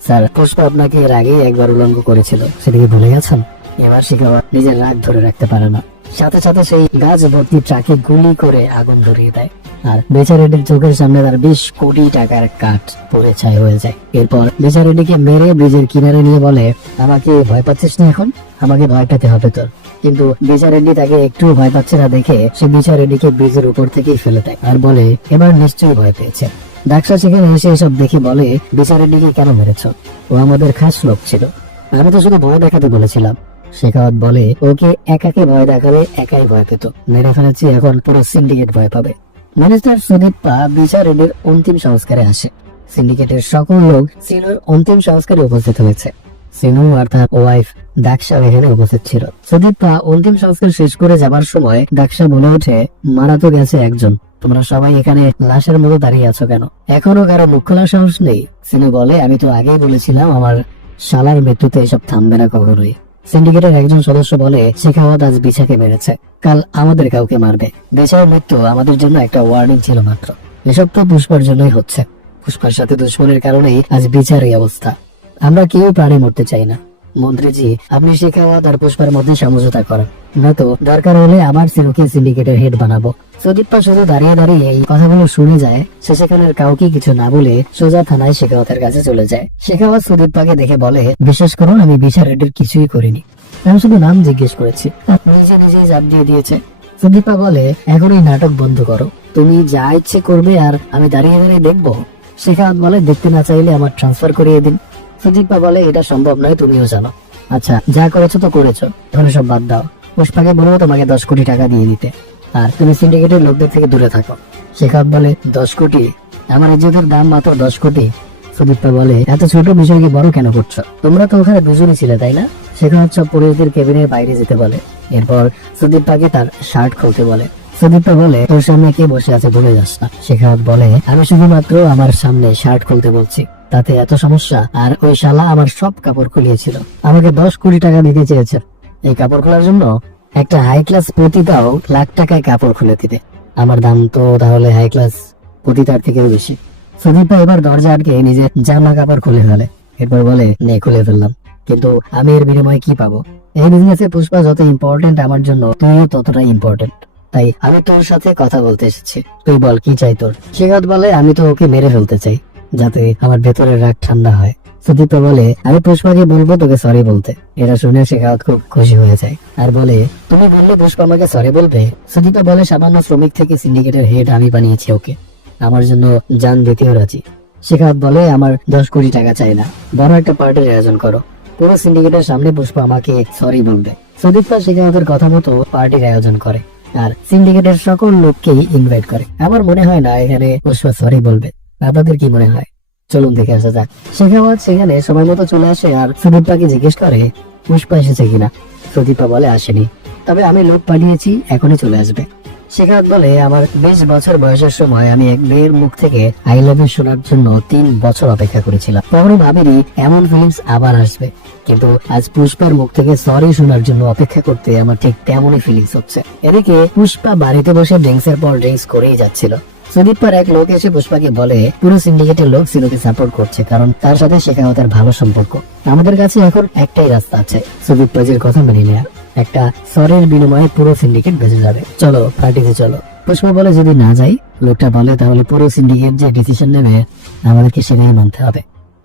স্যার পুষ্পা আপনাকে এর আগে একবার উল্লঙ্ঘ করেছিল, সেদিকে ভুলে গেছেন? এবার শেখাওয়াত নিজের রাগ ধরে রাখতে পারে না, সাথে সাথে সেই গাছ ভর্তি ট্রাকে গুলি করে আগুন ধরিয়ে দেয়। আর বিচারেড্ডির চোখের সামনে তার 20 কোটি টাকার কাঠ পড়ে ছাই হয়ে যায়। এরপর বিচারেড্ডিকে মেরে ব্রিজের কিনারে নিয়ে বলে, আমাকে ভয় পাচ্ছিস না? এখন আমাকে ভয় পেতে হবে তোর। কিন্তু বিচারেড্ডি তাকে একটু ভয় পাচ্ছে না দেখে সে বিচারেড্ডিকে ব্রিজের উপর থেকেই ফেলে দেয় আর বলে, এবার নিশ্চয়ই ভয় পেয়েছে। দাক্ষা সেখানে এসে এসব দেখে বলে, বিচারেড্ডিকে কেন মেরেছ? ও আমাদের খাস লোক ছিল, আমি তো শুধু ভয় দেখাতে বলেছিলাম। শেখাওয়াত বলে, ওকে একাকে ভয় দেখালে একাই ভয় পেত, মেরে ফেলেছি, এখন পুরো সিন্ডিকেট ভয় পাবে। মিনিস্টার সুদীপ্পা বিচারেড্ডির অন্তিম সংস্কারে আসে। সিন্ডিকেটের সকল লোক সিনুর অন্তিম সংস্কারে উপস্থিত হয়েছে। সিনু আর তার ওয়াইফ দাক্ষা এখানে উপস্থিত ছিল। সুদীপ্পা অন্তিম সংস্কার শেষ করে যাবার সময় দাক্ষা বলে ওঠে, মারা তো গেছে একজন, তোমরা সবাই এখানে লাশের মতো দাঁড়িয়ে আছো কেন? এখনো কারো মুখ খোলার সাহস নেই? সিনু বলে, আমি তো আগেই বলেছিলাম আমার শালার মৃত্যুতে এসব থামবে না কখনোই। সিন্ডিকেটের একজন সদস্য বলে, শেখাওয়াত আজ বিছাকে মেরেছে, কাল আমাদের কাউকে মারবে। বেচার মৃত্যু আমাদের জন্য একটা ওয়ার্নিং ছিল মাত্র। এসব তো পুষ্পার জন্যই হচ্ছে, পুষ্পার সাথে দুশ্মনের কারণেই আজ বিচার এই অবস্থা। আমরা কেউ প্রাণে মরতে চাই না। মন্ত্রীজি, আপনি শেখাওয়াত আর পুষ্পার মধ্যে সমঝোতা করেন, নয়তো দরকার হলে আবার সিনুকে সিন্ডিকেটের হেড বানাবো। সুদীপ্পা শুধু দাঁড়িয়ে দাঁড়িয়ে এই কথাগুলো শুনে যায়। সে সেখানের কাউকে কিছু না বলে সোজা থানায় শেখাওয়াতের কাছে চলে যায়। শেখাওয়াত সুদীপ্পাকে দেখে বলে, বিশ্বাস করুন আমি বিচারেড্ডির কিছুই করিনি, আমি শুধু নাম জিজ্ঞেস করেছি। নিজে নিজেই জাপ দিয়ে দিয়েছে। সুদীপা বলে, এখন এই নাটক বন্ধ করো, তুমি যা ইচ্ছে করবে আর আমি দাঁড়িয়ে দাঁড়িয়ে দেখবো? শেখাওয়াত বলে, দেখতে না চাইলে আমার ট্রান্সফার করিয়ে দিন। সুদীপা বলে, এটা সম্ভব নয়, তুমিও জানো। আচ্ছা, যা করেছো তো করেছো, এখন সব বাদ দাও। পুষ্পাকে বলবো তোমাকে 10 কোটি টাকা দিয়ে দিতে, আর তুমি সিন্ডিকেটের লোকদের থেকে দূরে থাকো। শেখাওয়াত বলে, 10 কোটি? আমার ইজ্জতের দাম মাত্র 10 কোটি। সুদীপা বলে, এত ছোট বিষয়কে বড় কেন করছো? তোমরা তো ওখানে দুজনই ছিলে, তাই না? শেখাওয়াত সব পুলিশদের কেবিনের বাইরে যেতে বলে। এরপর সুদীপাকে তার শার্ট খুলতে বলে। সুদীপা বলে, তোর সামনে কে বসে আছে ভুলে যাস না। শেখাওয়াত বলে, আমি শুধুমাত্র আমার সামনে শার্ট খুলতে বলছি, তাতে এত সমস্যা? আর ওই শালা আমার সব কাপড় খুলিয়েছিল, আমাকে 10 কোটি টাকা দিতে চেয়েছে এই কাপড় খোলার জন্য। একটা হাই ক্লাস পতিতাও লাখ টাকায় কাপড় খুলে দিতে, আমার দাম তো তাহলে হাই ক্লাস পতিতার থেকেও বেশি। সুদীপা এবার দরজা আটকে নিজের জামা কাপড় খুলে ফেলে। এরপর বলে, নে, খুলে ফেললাম, কিন্তু আমি এর বিনিময়ে কি পাবো? এই বিজনেসে পুষ্পা যত ইম্পর্টেন্ট আমার জন্য, তুইও ততটাই ইম্পর্টেন্ট, তাই আমি তোর সাথে কথা বলতে এসেছি, তুই বল কি চাই তোর? শেখাওয়াত বলে, আমি তো ওকে মেরে ফেলতে চাই, যাতে আমার ভেতরের রাগ ঠান্ডা হয়। সুদীপা বলে, আমি পুষ্পাকে বলবো তোকে সরি বলতে। এটা শুনে শেখাওয়াত খুব খুশি হয়ে যায় আর বলে, তুমি বললে পুষ্পা আমাকে সরি বলবে? সুদীপা বলে, সামান্য শ্রমিক থেকে সিন্ডিকেটের হেড আমি বানিয়েছি ওকে, আমার জন্য জান দিতেও রাজি। শেখাওয়াত বলে, আমার 10 কোটি টাকা চাই না, বড় একটা পার্টির আয়োজন করো, পুরো সিন্ডিকেটের সামনে পুষ্পা আমাকে সরি বলবে। সুদীপা শেখাওয়াতের কথা মতো পার্টির আয়োজন করে আর সিন্ডিকেটের সকল লোককেই ইনভাইট করে। আমার মনে হয় না এখানে পুষ্পা সরি বলবে, আপনাদের কি মনে হয়? চলুন দেখে আসা যাক। শেখাওয়াত সেখানে সময় মতো চলে আসে আর সুদীপাকে জিজ্ঞেস করে, পুষ্পা এসেছে কিনা। সুদীপা বলে, আসেনি, তবে আমি লোক পাঠিয়েছি, এখনই চলে আসবে। শেখাওয়াত বলে, আমার 20 বছর বয়সের সময় আমি এক মেয়ের মুখ থেকে আই লাভ ইউ শোনার জন্য 3 বছর অপেক্ষা করেছিলাম, কখনো ভাবিনি এমন ফিলিংস আবার আসবে, কিন্তু আজ পুষ্পার মুখ থেকে সরি শোনার জন্য অপেক্ষা করতে আমার ঠিক তেমনই ফিলিংস হচ্ছে। এদিকে পুষ্পা বাড়িতে বসে ড্রিঙ্কসের পর ড্রিঙ্কস করেই যাচ্ছিল। সুদীপার এক লোক এসে পুষ্পাকে বলে, পুরো সিন্ডিকেটের লোক সিনুকে সাপোর্ট করছে, কারণ তার সাথে শেখাওয়াতের ভালো সম্পর্ক। আমাদের কাছে এখন একটাই রাস্তা আছে, সুদীপাজির কথা মেনে নেওয়া। একটা সরের বিনিময়ে পুরো সিন্ডিকেট বেঁচে যাবে, চলো পার্টিতে চলো। পুষ্পা বলে, যদি না যাই? লোকটা বলে, তাহলে পুরো সিন্ডিকেট যে ডিসিশন নেবে আমাদেরকে সেটাই মানতে হবে।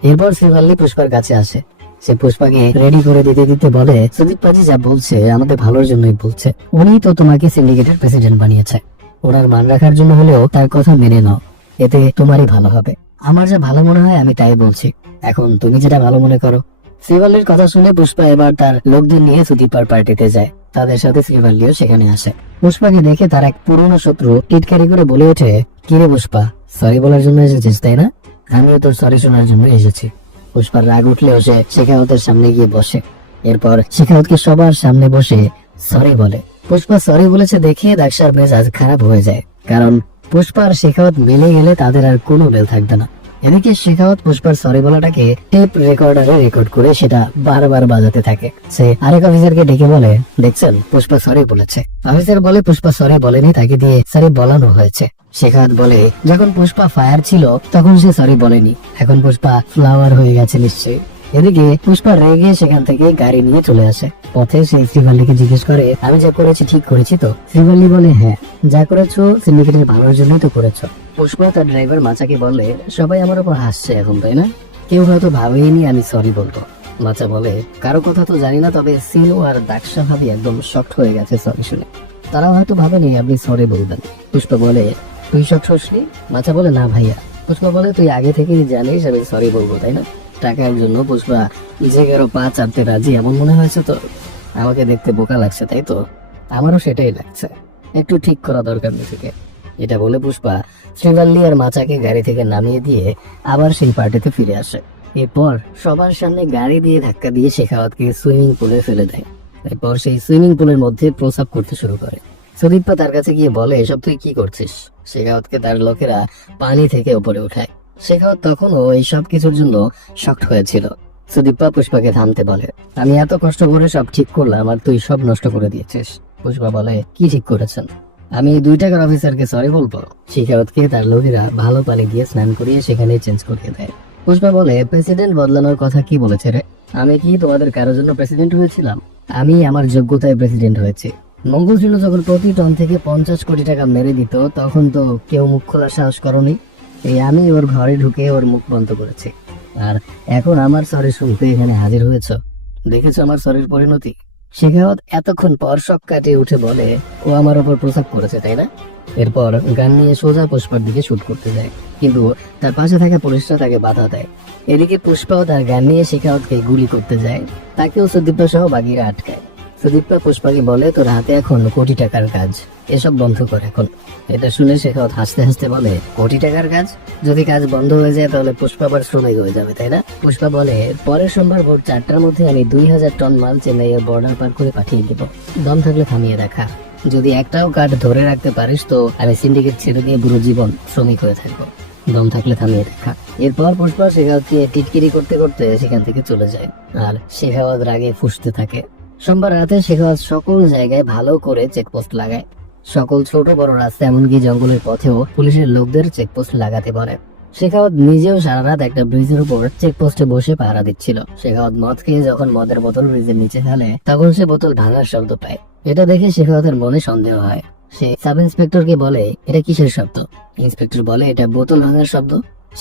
এরপর শ্রীভাল্লি পুষ্পার কাছে আসে। সে পুষ্পাকে রেডি করে দিতে দিতে বলে, সুদীপ পাজি যা বলছে আমাদের ভালোর জন্যই বলছে, উনি তো তোমাকে সিন্ডিকেটের প্রেসিডেন্ট বানিয়েছে, ওনার মান রাখার জন্য হলেও তার কথা মেনে নাও, এতে তোমারই ভালো হবে। আমার যা ভালো মনে হয় আমি তাই বলছি, এখন তুমি যেটা ভালো মনে করো। শ্রীভাল্লির কথা শুনে পুষ্পা এবার তার লোকদের নিয়ে সুদীপার পার্টিতে যায়। তাদের সাথে শ্রীভাল্লিও সেখানে আসে। পুষ্পাকে দেখে তার এক পুরনো শত্রু টিটকারি করে বলে ওঠে, কিরে পুষ্পা, সরি বলার জন্য এসেছিস তাই না? আমিও তোর সরি শোনার জন্য এসেছি। পুষ্পার রাগ উঠলেও সে শেখাওয়াতের সামনে গিয়ে বসে। এরপর শেখাওয়াতকে সবার সামনে বসে সরি বলে। পুষ্পা সরি বলেছে দেখে দাকসার মেজাজ খারাপ হয়ে যায়, কারণ পুষ্পার শেখাওয়াত মিলে গেলে তাদের আর কোনো মেল থাকবে না। এদিকে শেখাওয়াত পুষ্পার সরি বলাটাকে টেপ রেকর্ডারে রেকর্ড করে সেটা বারবার বাজাতে থাকে। সে আরেক অফিসারকে ডেকে বলে, দেখছেন পুষ্পা সরি বলেছে। অফিসার বলে, পুষ্পা সরি বলেনি, তাকে দিয়ে সরি বলানো হয়েছে। শেখাওয়াত বলে, যখন পুষ্পা ফায়ার ছিল তখন সে সরি বলেনি, এখন পুষ্পা ফ্লাওয়ার হয়ে গেছে নিশ্চয়ই। এদিকে পুষ্পা রেগে সেখান থেকে গাড়ি নিয়ে চলে আসে। পথে সে শ্রীভাল্লিকে জিজ্ঞেস করে, আমি যা করেছি ঠিক করেছি তো? শ্রীভাল্লি বলে, হ্যাঁ, যা করেছো সিন্ডিকেটের ভালোর জন্যই তো করেছো। পুষ্পা তার ড্রাইভার মাচাকে বললে, সবাই আমার উপর হাসছে এখন, তাই না? কেউ হয়তো ভাবেইনি আমি সরি বলবো। মাচা বলে, কারো কথা তো জানি না, তবে সিনু আর দাকসা ভাবি একদম শক্ট হয়ে গেছে সরি শুনে, তারাও হয়তো ভাবেনি আপনি সরি বলবেন। পুষ্পা বলে, তুই শক্ট হসনি? মাচা বলে, না ভাইয়া। পুষ্পা বলে, তুই আগে থেকেই জানিস আমি সরি বলবো তাই না? টাকার জন্য পুষ্পা যে কারো পা চাপতে রাজি এমন মনে হয়েছে তো? আমাকে দেখতে বোকা লাগছে তাই তো? আমারও সেটাই লাগছে, একটু ঠিক করা দরকার নিজেকে। এটা বলে পুষ্পা শ্রীভাল্লি আর মাচাকে গাড়ি থেকে নামিয়ে দিয়ে আবার সেই পার্টিতে ফিরে আসে। এরপর সবার সামনে গাড়ি দিয়ে ধাক্কা দিয়ে শেখাওয়াতকে সুইমিং পুলে ফেলে দেয়। এরপর সেই সুইমিং পুলের মধ্যে প্রসাব করতে শুরু করে। সুদীপা তার কাছে গিয়ে বলে, এসব তুই কি করছিস? শেখাওয়াতকে তার লোকেরা পানি থেকে উপরে উঠায়। শেখাওয়াত তখনও এই সব কিছুর জন্য শক্ট হয়েছিল। সুদীপা পুষ্পাকে থামতে বলে, আমি এত কষ্ট করে সব ঠিক করলাম আর তুই সব নষ্ট করে দিয়েছিস। পুষ্পা বলে, কি ঠিক করেছেন? আমি 2 টাকার অফিসারকে সরি বলবো? শেখাওয়াতকে তার লোকেরা ভালো পানি দিয়ে স্নান করিয়ে সেখানে চেঞ্জ করিয়ে দেয়। পুষ্পা বলে, প্রেসিডেন্ট বদলানোর কথা কি বলেছে রে? আমি কি তোমাদের কারোর জন্য প্রেসিডেন্ট হয়েছিলাম? আমি আমার যোগ্যতায় প্রেসিডেন্ট হয়েছি। মঙ্গলশীল যখন প্রতি টন থেকে 50 কোটি টাকা মেরে দিত তখন তো কেউ মুখ খোলার সাহস করনি। এই আমি ওর ঘরে ঢুকে ওর মুখ বন্ধ করেছি, আর এখন আমার সরি শুনতে এখানে হাজির হয়েছ। দেখেছো আমার সরির পরিণতি? শেখাওয়াত এতক্ষণ পর শক কাটিয়ে উঠে বলে, ও আমার ওপর প্রস্তাব করেছে তাই না? এরপর গান নিয়ে সোজা পুষ্পার দিকে শুট করতে যায়, কিন্তু তার পাশে থাকা পুলিশরা তাকে বাধা দেয়। এদিকে পুষ্পাও তার গান নিয়ে শেখাওয়াতকে গুলি করতে যায়, তাকেও সুদীপ্তা সহ বাকিরা আটকায়। সুদীপ্তা পুষ্পাকে বলে, তোর হাতে এখন কোটি টাকার কাজ, এসব বন্ধ কর এখন। এটা শুনে শেখাওয়াত হাসতে হাসতে বলে, কোটি টাকার কাজ? যদি কাজ বন্ধ হয়ে যায় তাহলে পুষ্পা আবার শ্রমিক হয়ে যাবে তাই না? পুষ্পা বলে, পরের সোমবার ভোর 4টার মধ্যে আমি 2000 টন মাল চেন্নাইয়ের বর্ডার পার করে পাঠিয়ে দেব। দম থাকলে থামিয়ে দেখা। যদি একটাও কার্ড ধরে রাখতে পারিস তো আমি সিন্ডিকেট ছেড়ে দিয়ে পুরো জীবন শ্রমিক হয়ে থাকবো। দম থাকলে থামিয়ে দেখা। এরপর পুষ্পা শেখাওয়াতকে টিটকিরি করতে করতে সেখান থেকে চলে যায়, আর শেখাওয়াত রাগে ফুঁসতে থাকে। সোমবার রাতে শেখাওয়াত সকল জায়গায় ভালো করে চেকপোস্ট লাগায়। সকল ছোট বড় রাস্তা এমনকি জঙ্গলের পথেও পুলিশের লোকদের চেকপোস্ট লাগাতে বলে। শেখাওয়াত নিজেও সারা রাত একটা ব্রিজের উপর চেকপোস্টে বসে পাহারা দিচ্ছিল। শেখাওয়াত মদ খেয়ে যখন মদের বোতল ব্রিজের নিচে ফেলে তখন সে বোতল ভাঙার শব্দ পায়। এটা দেখে শেখাওয়াতের মনে সন্দেহ হয়। সে সাব ইন্সপেক্টরকে বলে, এটা কিসের শব্দ? ইন্সপেক্টর বলে, এটা বোতল ভাঙার শব্দ।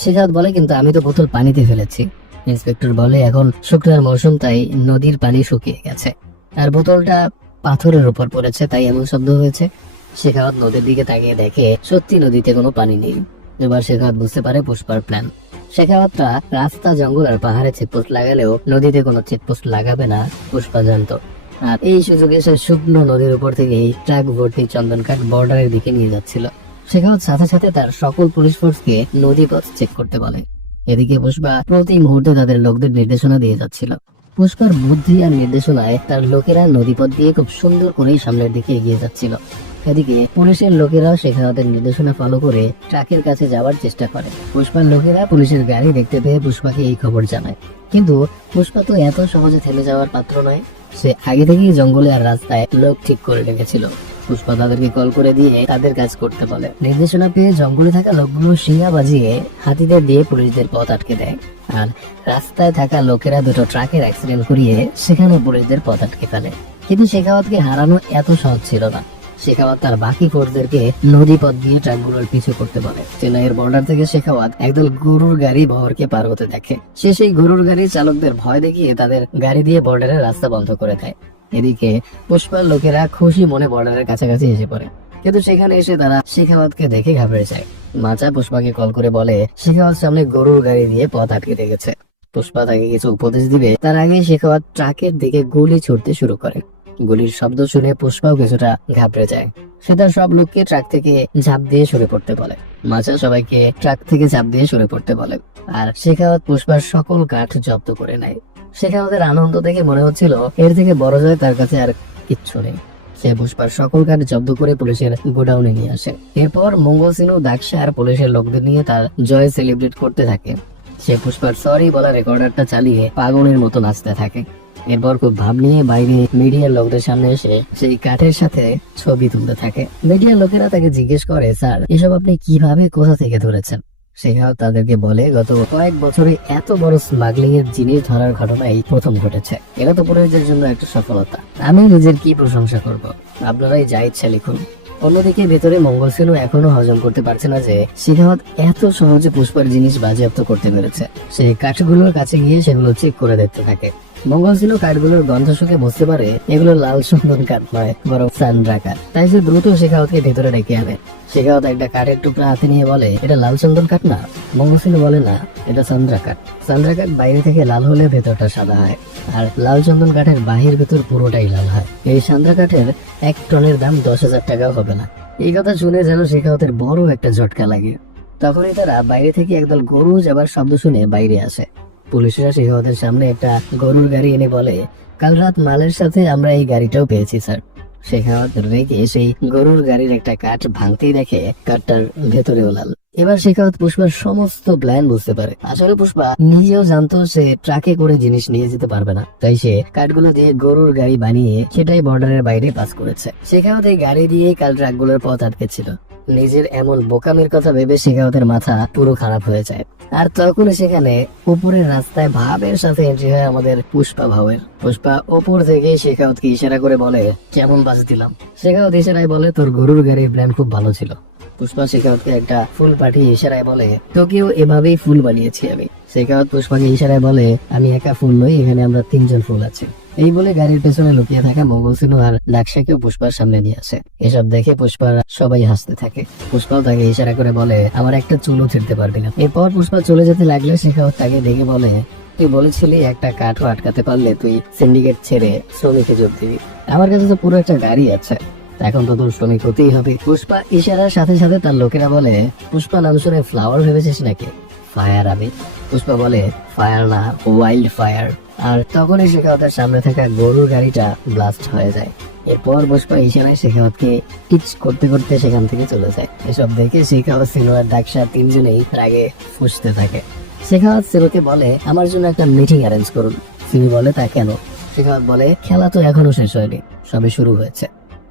শেখাওয়াত বলে, কিন্তু আমি তো বোতল পানিতে ফেলেছি। ইন্সপেক্টর বলে, এখন শুকনার মৌসুম, তাই নদীর পানি শুকিয়ে গেছে, আর বোতলটা পাথরের উপর পড়েছে, তাই এমন শব্দ হয়েছে। শেখাওয়াত নদীর দিকে তাকিয়ে দেখে সত্যি নদীতে কোনো পানি নেই। এবার শেখাওয়াত বুঝতে পারে পুষ্পার প্ল্যান। শেখাওয়াতরা রাস্তা, জঙ্গল আর পাহাড়ে চেকপোস্ট লাগালেও নদীতে কোনো চেকপোস্ট লাগাবে না পুষ্পা জানতো। আর এই সুযোগে সে শুকনো নদীর উপর থেকে ট্রাক ভর্তি চন্দন কাঠ বর্ডারের দিকে নিয়ে যাচ্ছিল। শেখাওয়াত সাথে সাথে তার সকল পুলিশ ফোর্সকে নদীপথ চেক করতে বলে। এদিকে পুষ্পা প্রতি মুহূর্তে তাদের লোকদের নির্দেশনা দিয়ে যাচ্ছিল। পুষ্পার বুদ্ধি আর নির্দেশনায় তার লোকেরা নদীপথ দিয়ে খুব সুন্দর করেই সামনের দিকে এগিয়ে যাচ্ছিল। এদিকে পুলিশের লোকেরাও শেখাওয়াতের নির্দেশনা ফলো করে ট্রাকের কাছে যাওয়ার চেষ্টা করে। পুষ্পার লোকেরা পুলিশের গাড়ি দেখতে পেয়ে পুষ্পাকে এই খবর জানায়, কিন্তু পুষ্পা তো এত সহজে থেমে যাওয়ার পাত্র নয়। সে আগে থেকেই জঙ্গলে আর রাস্তায় লোক ঠিক করে রেখেছিল। পুষ্পা তাদেরকে কল করে দিয়ে তাদের কাজ করতে বলে। নির্দেশনা পেয়ে জঙ্গলে থাকা লোকগুলো শিঙা বাজিয়ে হাতিদের দিয়ে পুলিশদের পথ আটকে দেয়, আর রাস্তায় থাকা লোকেরা দুটো ট্রাকের অ্যাক্সিডেন্ট করিয়ে সেখানে পুলিশদের পথ আটকে ফেলে। কিন্তু শেখাওয়াতকে হারানো এত সহজ ছিল না। শেখাওয়াত তার বাকি ফোর্সদেরকে নদী পথ দিয়ে ট্রাকগুলোর পিছু করতে বলে। চেন্নাইয়ের বর্ডার থেকে শেখাওয়াত একদল গরুর গাড়ি বহরকে পার হতে দেখে। সে সেই গরুর গাড়ির চালকদের ভয় দেখিয়ে তাদের গাড়ি দিয়ে বর্ডারের রাস্তা বন্ধ করে দেয়। এদিকে পুষ্পার লোকেরা খুশি মনে বর্ডারের কাছাকাছি এসে পড়ে, কিন্তু সেখানে এসে তারা শেখাওয়াতকে দেখে ঘাবড়ে যায়। মাচা পুষ্পাকে কল করে বলে, শেখাওয়াত সামনে গরুর গাড়ি দিয়ে পথ আটকে রেখেছে। পুষ্পা তাকে কিছু উপদেশ দিবে তার আগে শেখাওয়াত ট্রাকের দিকে গুলি ছুড়তে শুরু করে। গুলির শব্দ শুনে পুষ্পাও কিছুটা ঘাবড়ে যায়। সে তার সব লোককে ট্রাক থেকে ঝাঁপ দিয়ে সরে পড়তে বলে। মাচা সবাইকে ট্রাক থেকে ঝাঁপ দিয়ে সরে পড়তে বলে, আর শেখাওয়াত পুষ্পার সকল কাঠ জব্দ করে নেয়। শেখাওয়াতের আনন্দ দেখে মনে হচ্ছিল এর থেকে বড় জয় তার কাছে আর কিচ্ছু নেই। সে পুষ্পার সকল কাঠ জব্দ করে পুলিশের গোডাউনে নিয়ে আসে। এরপর মঙ্গল সিনু, দাক্ষা আর পুলিশের লোকদের নিয়ে তার জয় সেলিব্রেট করতে থাকে। সে পুষ্পার সরি বলা রেকর্ডারটা চালিয়ে পাগলের মতো নাচতে থাকে। এরপর খুব ভাব নিয়ে বাইরে মিডিয়ার লোকদের সামনে এসে সেই কাঠের সাথে ছবি তুলতে থাকে। মিডিয়ার লোকেরা তাকে জিজ্ঞেস করে, স্যার এসব আপনি কিভাবে কোথা থেকে ধরেছেন? শেখাওয়াত তাদেরকে বলে, গত কয়েক বছরে এত বড় স্মাগলিং এর জিনিস ধরার ঘটনা এই প্রথম ঘটেছে। এরা তো পুলিশের জন্য একটা সফলতা। আমি নিজের কি প্রশংসা করব, আপনারাই যা ইচ্ছা লিখুন। অন্যদিকে ভেতরে মঙ্গল সিনু এখনো হজম করতে পারছে না যে শেখাওয়াত এত সহজে পুষ্পার জিনিস বাজেয়াপ্ত করতে পেরেছে। সে কাঠগুলোর কাছে গিয়ে সেগুলো চেক করে দেখতে থাকে। মঙ্গল সিনু কাঠগুলোর গন্ধ শুকে বুঝতে পারে এগুলো লাল চন্দন কাঠ নয়, বরং সান্দ্রা কাঠ। তাই সে দ্রুত শেখাওয়াতকে ভেতরে ডেকে আনে। শেখাওয়াত একটা কাঠের টুকরা হাতে নিয়ে বলে, এটা লাল চন্দন কাঠ না? মঙ্গল সিনু বলে, না, এটা সান্দ্রা কাঠ। সান্দ্রা কাঠ বাইরে থেকে লাল হলে ভেতরটা সাদা হয়, আর লাল চন্দন কাঠের বাহির ভেতর পুরোটাই লাল হয়। এই সান্দ্রা কাঠের 1 টনের দাম 10,000 টাকাও হবে না। এই কথা শুনে যেন শেখাওয়াতের বড় একটা ঝটকা লাগে। তখনই তারা বাইরে থেকে একদল গরু যাবার শব্দ শুনে বাইরে আসে। পুলিশরা শেখাওয়াতের সামনে একটা গরুর গাড়ি এনে বলে, কাল রাত মালের সাথে আমরা এই গাড়িটাও পেয়েছি স্যার। শেখাওয়াত রেগে সেই গরুর গাড়ির একটা কাঠ ভাঙতেই দেখে কাঠটার ভেতরেও লাল। এবার শেখাওয়াত পুষ্পার সমস্ত প্ল্যান বুঝতে পারে। আসলে পুষ্পা নিজেও জানতো সে ট্রাকে করে জিনিস নিয়ে যেতে পারবে না, তাই সে কাঠগুলো দিয়ে গরুর গাড়ি বানিয়ে সেটাই বর্ডারের বাইরে পাস করেছে। শেখাওয়াত এই গাড়ি দিয়েই কাল ট্রাকগুলোর পথ আটকেছিল। নিজের এমন বোকামির কথা ভেবে শেখাওয়াতের মাথা পুরো খারাপ হয়ে যায়। আর তখন সেখানে উপরের রাস্তায় ভাবের সাথে এন্ট্রি হয় আমাদের পুষ্পা ভাবের। পুষ্পা ওপর থেকে শেখাওয়াতকে ইশারা করে বলে, কেমন বাজ দিলাম? শেখাওয়াত ইশারায় বলে, তোর গরুর গাড়ির প্ল্যান খুব ভালো ছিল। পুষ্পা শেখাওয়াতকে একটা ফুল পাঠিয়ে ইশারায় বলে, তোকেও এভাবেই ফুল বানিয়েছি আমি। শেখাওয়াত পুষ্পাকে ইশারায় বলে, আমি একা ফুল নই, এখানে আমরা 3 জন ফুল আছি। এই বলে গাড়ির পেছনে লুকিয়ে থাকা মঙ্গলসিনু আর লাক্সাকেও পুষ্পার সামনে নিয়ে আসে। এসব দেখে পুষ্পা সবাই হাসতে থাকে। পুষ্পাও তাকে ইশারা করে বলে, আমার একটা চুলও ছিঁড়তে পারবি না। এরপর পুষ্পা চলে যেতে লাগলে শেখাওয়াত তাকে দেখে বলে, তুই বলেছিলি একটা কাঠও আটকাতে পারলে তুই সিন্ডিকেট ছেড়ে শ্রমিকে যোগ দিবি। আমার কাছে তো পুরো একটা গাড়ি আছে, এখন তো তোর শ্রমিক হতেই হবে। পুষ্পা ইশারার সাথে সাথে তার লোকেরা বলে, পুষ্পা নাম শুনে ফ্লাওয়ার ভেবেছিস নাকি? ফায়ার আমি। পুষ্পা বলে, ফায়ার না, ওয়াইল্ড ফায়ার। আর তখনই শেখাওয়াতের সামনে থাকা গরুর গাড়িটা ব্লাস্ট হয়ে যায়। এরপর পুষ্পা ইশারায় শেখাওয়াতকে টিচ করতে করতে সেখান থেকে চলে যায়। এসব দেখে শেখাওয়াত, সিনু আর দাকসা তিনজনেই রাগে ফুঁসতে থাকে। শেখাওয়াত সিনুকে বলে, আমার জন্য একটা মিটিং অ্যারেঞ্জ করুন। সিনু বলে, তা কেন? শেখাওয়াত বলে, খেলা তো এখনো শেষ হয়নি, সবে শুরু হয়েছে।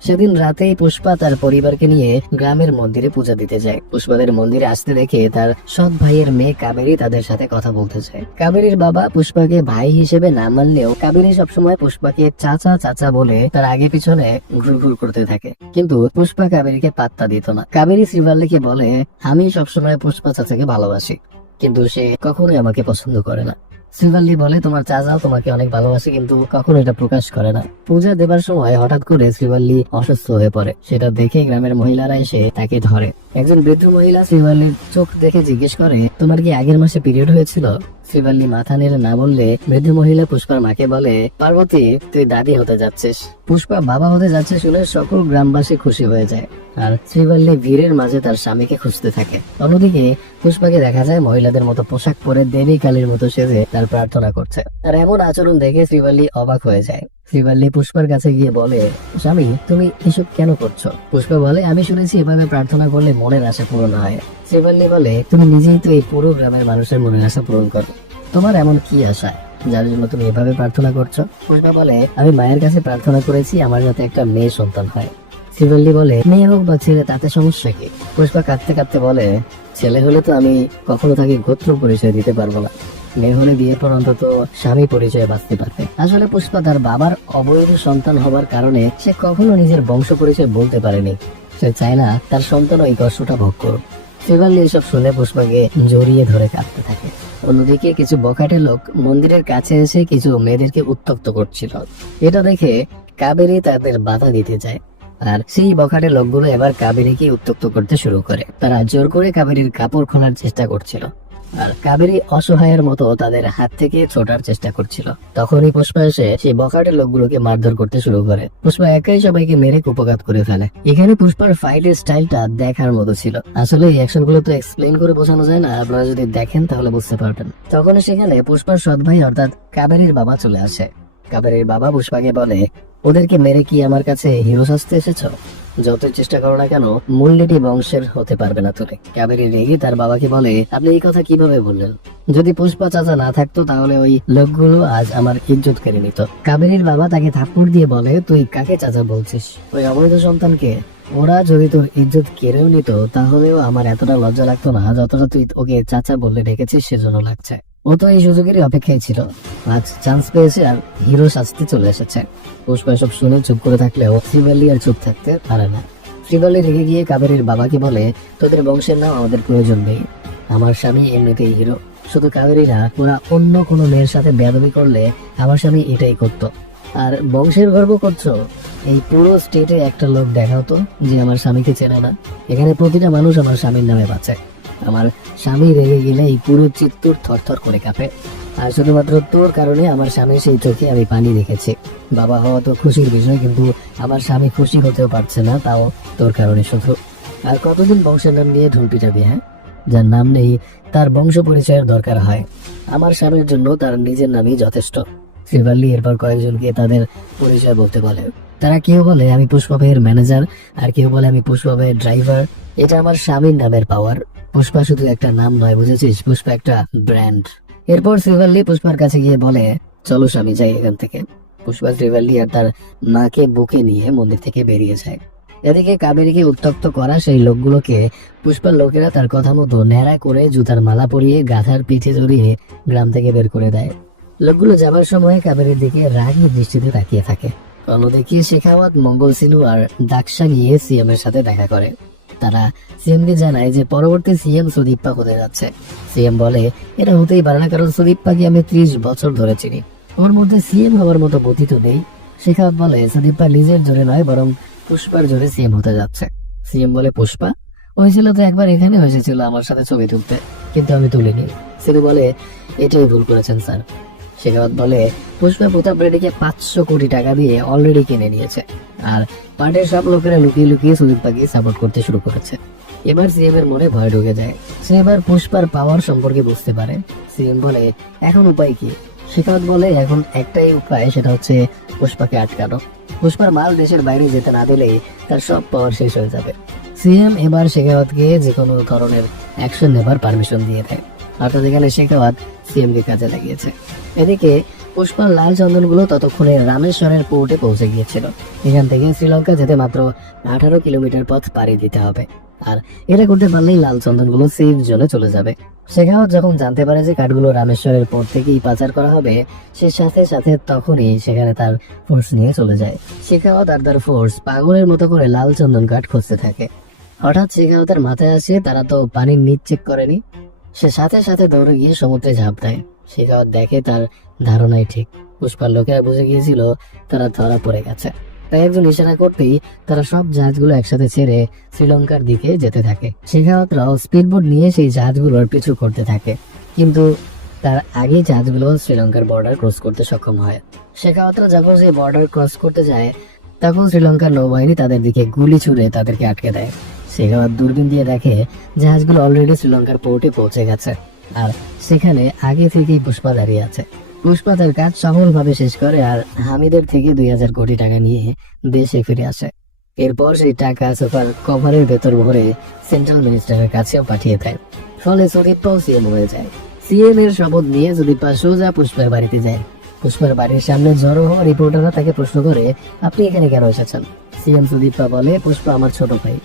সেদিন রাতেই পুষ্পা তার পরিবারকে নিয়ে গ্রামের মন্দিরে পূজা দিতে যায়। পুষ্পাদের মন্দিরে আসতে দেখে তার সৎ ভাইয়ের মেয়ে কাবেরী তাদের সাথে কথা বলতে চায়। কাবেরীর বাবা পুষ্পাকে ভাই হিসেবে না মানলেও কাবেরী সবসময় পুষ্পাকে চাচা চাচা বলে তার আগে পিছনে ঘুরঘুর করতে থাকে। কিন্তু পুষ্পা কাবেরীকে পাত্তা দিত না। কাবেরী শ্রীবাল্লিকে বলে, আমি সবসময় পুষ্পা চাচাকে ভালোবাসি, কিন্তু সে কখনোই আমাকে পছন্দ করে না। শ্রীবাল্লি বলে, তোমার চাচাও তোমাকে অনেক ভালোবাসে, কিন্তু কখনো এটা প্রকাশ করে না। পূজা দেবার সময় হঠাৎ করে শ্রীবাল্লি অসুস্থ হয়ে পড়ে। সেটা দেখে গ্রামের মহিলারা এসে তাকে ধরে। একজন বৃদ্ধ মহিলা শ্রীবাল্লির চোখ দেখে জিজ্ঞেস করে, তোমার কি আগের মাসে পিরিয়ড হয়েছিল? শ্রীবাল্লি মাথা নেড়ে না বললে বৃদ্ধ মহিলা পুষ্পার মাকে বলে, পার্বতী, তুই দাদি হতে যাচ্ছিস। পুষ্পা বাবা হতে যাচ্ছে শুনে সকল গ্রামবাসী খুশি হয়ে যায়। আর শ্রীবাল্লি ভিড়ের মাঝে তার স্বামীকে খুঁজতে থাকে। অন্যদিকে পুষ্পাকে দেখা যায় মহিলাদের মতো পোশাক পরে দেবী কালীর মতো সেজে তার প্রার্থনা করছে। আর এমন আচরণ দেখে শ্রীবাল্লি অবাক হয়ে যায়। শ্রীবাল্লি পুষ্পার কাছে গিয়ে বলে, স্বামী, তুমি এসব কেন করছো? পুষ্পা বলে, আমি শুনেছি এভাবে প্রার্থনা করলে মনের আশা পূরণ হয়। শ্রীবাল্লি বলে, তুমি নিজেই তো এই পুরো গ্রামের মানুষের মনের আশা পূরণ করো, তোমার এমন কি আশা যার জন্য তুমি এভাবে প্রার্থনা করছো? পুষ্পা বলে, আমি মায়ের কাছে প্রার্থনা করেছি আমার যাতে একটা মেয়ে সন্তান হয়। শ্রীবাল্লি বলে, মেয়ে হোক বা ছেলে, তাতে সমস্যা কি? পুষ্পা কাঁদতে কাঁদতে বলে, ছেলে হলে তো আমি কখনো তাকে গোত্র পরিচয় দিতে পারবো না, মেয়ে হলে বিয়ের পর অন্তত স্বামী পরিচয় বাঁচতে পারবে। আসলে পুষ্পা তার বাবার অবৈধ সন্তান হবার কারণে সে কখনো নিজের বংশ পরিচয় বলতে পারেনি। সে চায় না তার সন্তান ওই কষ্টটা ভোগ করুক। শ্রীবাল্লি এসব শুনে পুষ্পাকে জড়িয়ে ধরে কাঁদতে থাকে। অন্যদিকে কিছু বখাটে লোক মন্দিরের কাছে এসে কিছু মেয়েদেরকে উত্ত্যক্ত করছিল। এটা দেখে কাবেরী তাদের বাধা দিতে যায়। আর সেই বখাটে লোকগুলো এবার কাবেরীকে উত্ত্যক্ত করতে শুরু করে। তারা জোর করে কাবেরীর কাপড় খোলার চেষ্টা করছিল, আর কাবেরী অসহায়ের মতো তাদের হাত থেকে ছোটার চেষ্টা করছিল। তখনই পুষ্পা এসে সেই বখাটে লোকগুলোকে মারধর করতে শুরু করে। পুষ্পা একাই সবাইকে মেরে কুপঘাত করে ফেলে। এখানে পুষ্পার ফাইটের স্টাইলটা দেখার মতো ছিল। আসলে এই অ্যাকশন গুলো তো এক্সপ্লেন করে বোঝানো যায় না, আপনারা যদি দেখেন তাহলে বুঝতে পারবেন। তখন সেখানে পুষ্পার সৎ ভাই অর্থাৎ কাবেরীর বাবা চলে আসে। কাবেরীর বাবা পুষ্পাকে বলে, ওদেরকে মেরে কি আমার কাছে হিরো সাজতে এসেছো? যতই চেষ্টা করো না কেন, মূল্যটি বংশের হতে পারবে না তুমি। কাবেরী রেগে তার বাবাকে বলে, আপনি এই কথা কিভাবে বললেন? যদি পুষ্পা চাচা না থাকতো তাহলে ওই লোকগুলো আজ আমার ইজ্জত কেড়ে নিত। কাবেরীর বাবা তাকে থাপ্পড় দিয়ে বলে, তুই কাকে চাচা বলছিস? ওই অবৈধ সন্তানকে? ওরা যদি তোর ইজ্জত কেড়েও নিত তাহলেও আমার এতটা লজ্জা লাগতো না যতটা তুই ওকে চাচা বললে ডেকেছিস সেজন্য লাগছে। ও তো এই সুযোগেরই অপেক্ষায় ছিল, আজ চান্স পেয়েছে আর হিরো সাজতে চলে এসেছে। পুষ্পা সব শুনে চুপ করে থাকলেও শ্রীবাল্লি আর চুপ থাকতে পারে না। শ্রীবাল্লি রেগে গিয়ে কাবেরীর বাবাকে বলে, তোদের বংশের নাম আমাদের প্রয়োজন নেই, আমার স্বামী এমনিতেই হিরো। শুধু কাবেরী না, ওরা অন্য কোনো মেয়ের সাথে বেয়াদবি করলে আমার স্বামী এটাই করতো। আর বংশের গর্ব করছো? এই পুরো স্টেটে একটা লোক দেখাও তো যে আমার স্বামীকে চেনে না। এখানে প্রতিটা মানুষ আমার স্বামীর নামে বাঁচে। আমার স্বামী রেগে গেলে এই পুরো চিত্তুর থরথর করে কাঁপে। আর শুধুমাত্র তোর কারণে আমার স্বামীর সেই চোখে আমি পানি দেখেছি। বাবা হওয়া তো খুশির বিষয়, কিন্তু আমার স্বামী খুশি হতেও পারছে না, তাও তোর কারণে শুধু। আর কতদিন বংশের নাম নিয়ে ঢুলপি যাবি? হ্যাঁ, যার নাম নেই তার বংশ পরিচয়ের দরকার হয়, আমার স্বামীর জন্য তার নিজের নামই যথেষ্ট। শ্রীবাল্লি এরপর কয়েকজনকে তাদের পরিচয় বলতে বলে। তারা কেউ বলে আমি পুষ্পা ভাইয়ের ম্যানেজার, আর কেউ বলে আমি পুষ্পা ভাইয়ের ড্রাইভার। এটা আমার স্বামীর নামের পাওয়ার। পুষ্পা শুধু একটা নাম নয়, বুঝেছিস? পুষ্পা একটা ব্র্যান্ড। এরপর শ্রীবাল্লি পুষ্পার কাছে গিয়ে বলে, চলো স্বামী, যাই এখান থেকে। পুষ্পা শ্রীবাল্লি আর তার মাকে বুকে নিয়ে মন্দির থেকে বেরিয়ে যায়। এদিকে কাবেরীকে উত্ত্যক্ত করা সেই লোকগুলোকে পুষ্পার লোকেরা তার কথা মতো ন্যাড়া করে জুতার মালা পরিয়ে গাধার পিঠে জড়িয়ে গ্রাম থেকে বের করে দেয়। লোকগুলো যাবার সময় কাবেরীর দিকে রাগী দৃষ্টিতে তাকিয়ে থাকে। অন্যদিকে শেখাওয়াত, মঙ্গলসিনু আর দাকসা গিয়ে সিএম এর সাথে দেখা করে। তারা সিএম কে জানায় যে পরবর্তী সিএম সুদীপ্পা হতে যাচ্ছে। সিএম বলে, এটা হতেই পারে না, কারণ সুদীপ্পাকে আমি 30 বছর ধরে চিনি। ওর মধ্যে সিএম হওয়ার মতো বুদ্ধি তো নেই। শেখাওয়াত বলে সুদীপা নিজের জোরে নয় বরং পুষ্পার জোরে সিএম হতে যাচ্ছে। সিএম বলে পুষ্পা হয়েছিল তো একবার, এখানে হয়েছিল আমার সাথে ছবি তুলতে, কিন্তু আমি তুলিনি। সিনু বলে এটাই ভুল করেছেন স্যার। শেখাওয়াত বলে পুষ্পা প্রতাপ রেড্ডিকে 500 কোটি টাকা দিয়ে অলরেডি কিনে নিয়েছে, আর পার্টির সব লোকেরা লুকিয়ে লুকিয়ে সুদীপাকে সাপোর্ট করতে শুরু করেছে। এবার সিএম এর মনে ভয় ঢুকে যায়। সে এবার পুষ্পার পাওয়ার সম্পর্কে বুঝতে পারে। সিএম বলে এখন উপায় কি? শেখাওয়াত বলে এখন একটাই উপায়, সেটা হচ্ছে পুষ্পাকে আটকানো। পুষ্পার মাল দেশের বাইরে যেতে না দিলেই তার সব পাওয়ার শেষ হয়ে যাবে। সিএম এবার শেখাওয়াতকে যে কোনো ধরনের অ্যাকশন নেবার পারমিশন দিয়ে দেয়। অর্থাৎ এখানে শেখাওয়াত সিএম কে কাজে লাগিয়েছে। এদিকে পুষ্পার লাল চন্দনগুলো ততক্ষণে রামেশ্বরের পোর্টে পৌঁছে গিয়েছিল। এখান থেকে শ্রীলঙ্কা যেতে মাত্র 18 কিলোমিটার পথ পাড়ি দিতে হবে, আর এটা করতে পারলেই লাল চন্দনগুলো সেফ জোনে চলে যাবে। শেখাওয়াত যখন জানতে পারে যে কাঠগুলো রামেশ্বরের পোর্ট থেকেই পাচার করা হবে, সে সাথে সাথে তখনই সেখানে তার ফোর্স নিয়ে চলে যায়। শেখাওয়াত আর তার ফোর্স পাগলের মতো করে লাল চন্দন কাঠ খুঁজতে থাকে। হঠাৎ শেখাওয়াতের মাথায় আসে তারা তো পানির নিচ চেক করেনি। সে সাথে সাথে দৌড়ে গিয়ে সমুদ্রে ঝাঁপ দেয়। শেখাওয়াত দেখে তার ধারণাই ঠিক। পুষ্পার লোকেরা বুঝে গিয়েছিল তারা ধরা পড়ে গেছে। তাই একজন ইশারা করতেই তারা সব জাহাজগুলো একসাথে ছেড়ে শ্রীলঙ্কার দিকে যেতে থাকে। শেখাওয়াতরাও স্পিডবোট নিয়ে সেই জাহাজগুলোর পিছু করতে থাকে, কিন্তু তার আগে জাহাজগুলো শ্রীলঙ্কার বর্ডার ক্রস করতে সক্ষম হয়। শেখাওয়াতরা যখন সেই বর্ডার ক্রস করতে যায়, তখন শ্রীলঙ্কার নৌবাহিনী তাদের দিকে গুলি ছুড়ে তাদেরকে আটকে দেয়। শেখাওয়াত দূরবীন দিয়ে দেখে জাহাজগুলো অলরেডি শ্রীলঙ্কার পোর্টে পৌঁছে গেছে, আর সেখানে আগে থেকেই পুষ্পা দাঁড়িয়ে আছে। পুষ্পা তার কাজ সফলভাবে শেষ করে আর হামিদের থেকে 2000 কোটি টাকা নিয়ে দেশে ফিরে আসে। এরপর সেই টাকা সোফার কভারের ভেতর ভরে সেন্ট্রাল মিনিস্টারের কাছেও পাঠিয়ে দেয়। ফলে সুদীপাও সিএম হয়ে যায়। সিএম এর শপথ নিয়ে সুদীপা সোজা পুষ্পার বাড়িতে যায়। পুষ্পার বাড়ির সামনে জড়ো হওয়া রিপোর্টাররা তাকে প্রশ্ন করে, আপনি এখানে কেন এসেছেন? সিএম সুদীপা বলে, পুষ্পা আমার ছোট ভাই,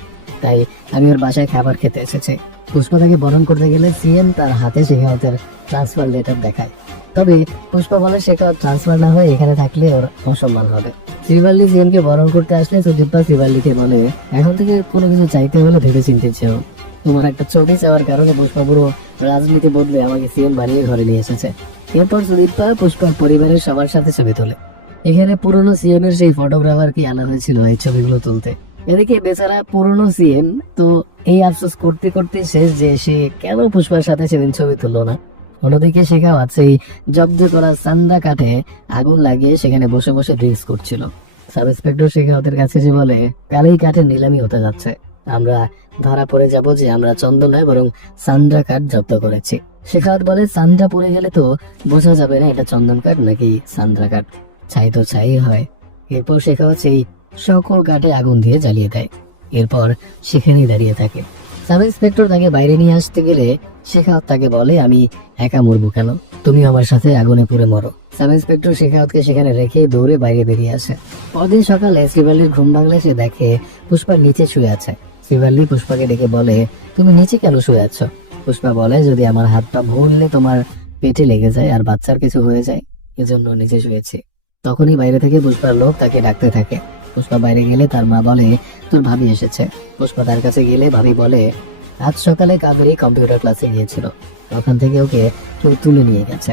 তাই আমি ওর বাসায় খাবার খেতে এসেছি। পুষ্পা তাকে বরণ করতে গেলে সিএম তার হাতে শেখাওয়াতের ট্রান্সফার লেটার দেখায়। তবে পুষ্পা বলে শেখাওয়াত ট্রান্সফার না হয়ে এখানে থাকলে ওর অসম্মান হবে। শ্রীবাল্লি সিএম কে বরণ করতে আসলে সুদীপা শ্রীবাল্লিকে বলে, এখন থেকে কোনো কিছু চাইতে হলে ভেবে চিনতে চেও। তোমার একটা ছবি চাওয়ার কারণে পুষ্পা পুরো রাজনীতি বদলে আমাকে সিএম বানিয়ে ঘরে নিয়ে এসেছে। এরপর সুদীপা পুষ্পার পরিবারের সবার সাথে ছবি তোলে। এখানে পুরনো সিএম এর সেই ফটোগ্রাফারকে আনা হয়েছিল এই ছবিগুলো তুলতে। এদিকে বেচারা পুরনো সিএম তো এই আফসোস করতে করতে শেষ যে সে কেন পুষ্পার সাথে সেদিন ছবি তুললো না। অন্যদিকে শেখাওয়াত সেই জব্দ করা সান্দা কাঠে আগুন লাগিয়ে সেখানে বসে বসে ড্রিঙ্কস করছিল। সাব ইন্সপেক্টর শেখাওয়াতের কাছে যে বলে, কাল এই কাঠের নিলামি হতে যাচ্ছে, আমরা ধরা পড়ে যাব যে আমরা চন্দন নয় বরং সান্দ্রা কাঠ জব্দ করেছি। শেখাওয়াত বলে, সান্দ্রা পড়ে গেলে তো বোঝা যাবে না এটা চন্দন কাঠ নাকি সান্দ্রা কাঠ, ছাই তো ছাই হয়। এরপর শেখাওয়াত সেই সকল কাঠে আগুন দিয়ে জ্বালিয়ে দেয়। এরপর সেখানেই দাঁড়িয়ে থাকে। সাব ইন্সপেক্টর তাকে বাইরে নিয়ে আসতে গেলে শেখাওয়াত তাকে বলে, আমি একা মরবো কেন, তুমি আমার সাথে আগুনে পুড়ে মরো। সাব ইন্সপেক্টর শেখাওয়াতকে সেখানে রেখে দৌড়ে বাইরে বেরিয়ে আসে। পরদিন সকালে শ্রীবাল্লির ঘুম ভাঙলে সে দেখে পুষ্পার নিচে শুয়ে আছে। শ্রীবাল্লি পুষ্পাকে ডেকে বলে, তুমি নিচে কেন শুয়ে আছো? পুষ্পা বলে, যদি আমার হাতটা ভুললে তোমার পেটে লেগে যায় আর বাচ্চার কিছু হয়ে যায়, এজন্য নিচে শুয়েছি। তখনই বাইরে থেকে পুষ্পার লোক তাকে ডাকতে থাকে। পুষ্পা বাইরে গেলে তার মা বলে, তোর ভাবি এসেছে। পুষ্পা তার কাছে গেলে ভাবি বলে, আজ সকালে কাবেরী কম্পিউটার ক্লাসে গিয়েছিল, ওখান থেকে ওকে কেউ তুলে নিয়ে গেছে।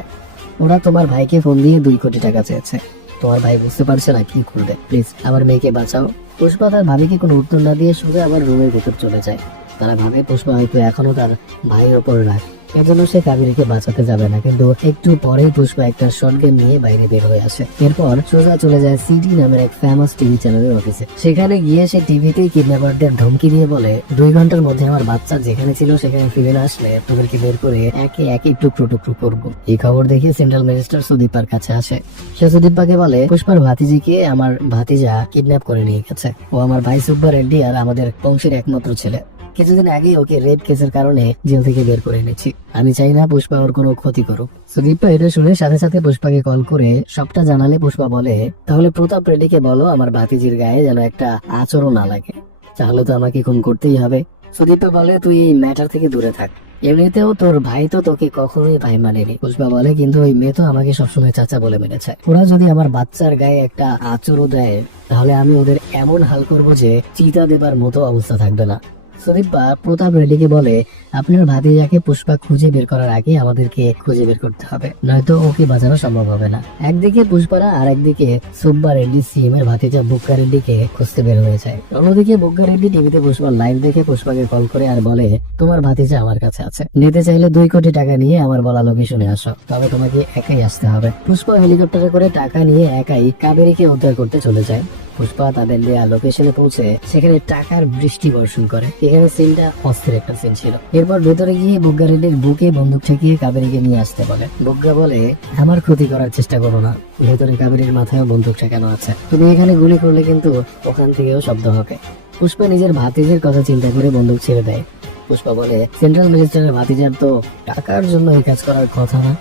ওরা তোমার ভাইকে ফোন দিয়ে 2 কোটি টাকা চেয়েছে। তোমার ভাই বুঝতে পারছে না কি করবে, প্লিজ আমার মেয়েকে বাঁচাও। পুষ্পা তার ভাবিকে কোনো উত্তর না দিয়ে সোজা আবার রুমের ভিতর চলে যায়। তারা ভাবে পুষ্পা হয়তো এখনো তার ভাইয়ের ওপর রাগ, এজন্য সে কাবেরীকে বাঁচাতে যাবে না। কিন্তু একটু পরেই পুষ্পা একটা শটগান নিয়ে বাইরে বের হয়ে আসে। এরপর সোজা চলে যায় সিডি নামের এক ফেমাস টিভি চ্যানেলের অফিসে। সেখানে গিয়ে সে টিভিতেই কিডন্যাপারদের ধমকি দিয়ে বলে, 2 ঘন্টার মধ্যে আমার বাচ্চা যেখানে ছিল সেখানে ফিরে না আসলে তোদেরকে বের করে একে একে টুকরো টুকরো করবো। এই খবর দেখে সেন্ট্রাল ম্যাজিস্ট্রেট সুদীপার কাছে আসে। সে সুদীপাকে বলে, পুষ্পার ভাতিজিকে আমার ভাতিজা কিডন্যাপ করে নিয়ে গেছে। ও আমার ভাই সুব্বা রেড্ডি আর আমাদের বংশের একমাত্র ছেলে। কিছুদিন আগে ওকে রেপ কেসের কারণে জেল থেকে বের করে এনেছি। আমি চাই না পুষ্পা ওর কোনো ক্ষতি করুক। সুদীপা এটা শুনে সাথে সাথে পুষ্পাকে কল করে সবটা জানালে পুষ্পা বলে, তাহলে প্রতাপ রেড্ডিকে বলো আমার ভাতিজির গায়ে যেন একটা আচরও না লাগে, তাহলে তো আমাকে খুন করতেই হবে। সুদীপা বলে, তুই এই ম্যাটার থেকে দূরে থাক, এমনিতেও তোর ভাই তো তোকে কখনোই ভাই মানেনি। পুষ্পা বলে, কিন্তু ওই মেয়ে তো আমাকে সবসময় চাচা বলে মেনেছে। ওরা যদি আমার বাচ্চার গায়ে একটা আচরও দেয় তাহলে আমি ওদের এমন হাল করবো যে চিতা দেবার মতো অবস্থা থাকবে না। সুদীপা প্রতাপ রেড্ডিকে বলে, আপনার ভাতিজাকে পুষ্পা খুঁজে বের করার আগে আমাদেরকে খুঁজে বের করতে হবে, নয়তো ওকে বাঁচানো সম্ভব হবে না। একদিকে পুষ্পারা আর একদিকে সুব্বা রেড্ডি সিএম এর ভাতিজা বুগ্গা রেড্ডিকে খুঁজতে বের হয়ে যায়। অন্যদিকে বুগ্গা রেড্ডি টিভিতে পুষ্পার লাইভ দেখে পুষ্পাকে কল করে আর বলে, তোমার ভাতিজা আমার কাছে আছে, নিতে চাইলে 2 কোটি টাকা নিয়ে আমার বলা লোকেশনে আসো, তবে তোমাকে একাই আসতে হবে। পুষ্পা হেলিকপ্টারে করে টাকা নিয়ে একাই কাবেরীকে উদ্ধার করতে চলে যায়। পুষ্পা তাদের দেয়া লোকেশনে পৌঁছে সেখানে টাকার বৃষ্টি বর্ষণ করে। এখানে সিনটা অস্থির একটা সিন ছিল। এরপর ভেতরে গিয়ে বুগ্গা রেড্ডির বুকে বন্দুক ঠেকিয়ে কাবেরীকে নিয়ে আসতে বলে। বুগ্গা বলে, আমার ক্ষতি করার চেষ্টা করো না, ভেতরে কাবেরীর মাথায় বন্দুক ঠেকানো আছে, তুমি এখানে গুলি করলে কিন্তু ওখান থেকেও শব্দ হবে। পুষ্পা নিজের ভাতিজের কথা চিন্তা করে বন্দুক ছেড়ে দেয়। পুষ্পা বলে, সেন্ট্রাল মিনিস্টারের ভাতিজার তো টাকার জন্য এই কাজ করার কথা না,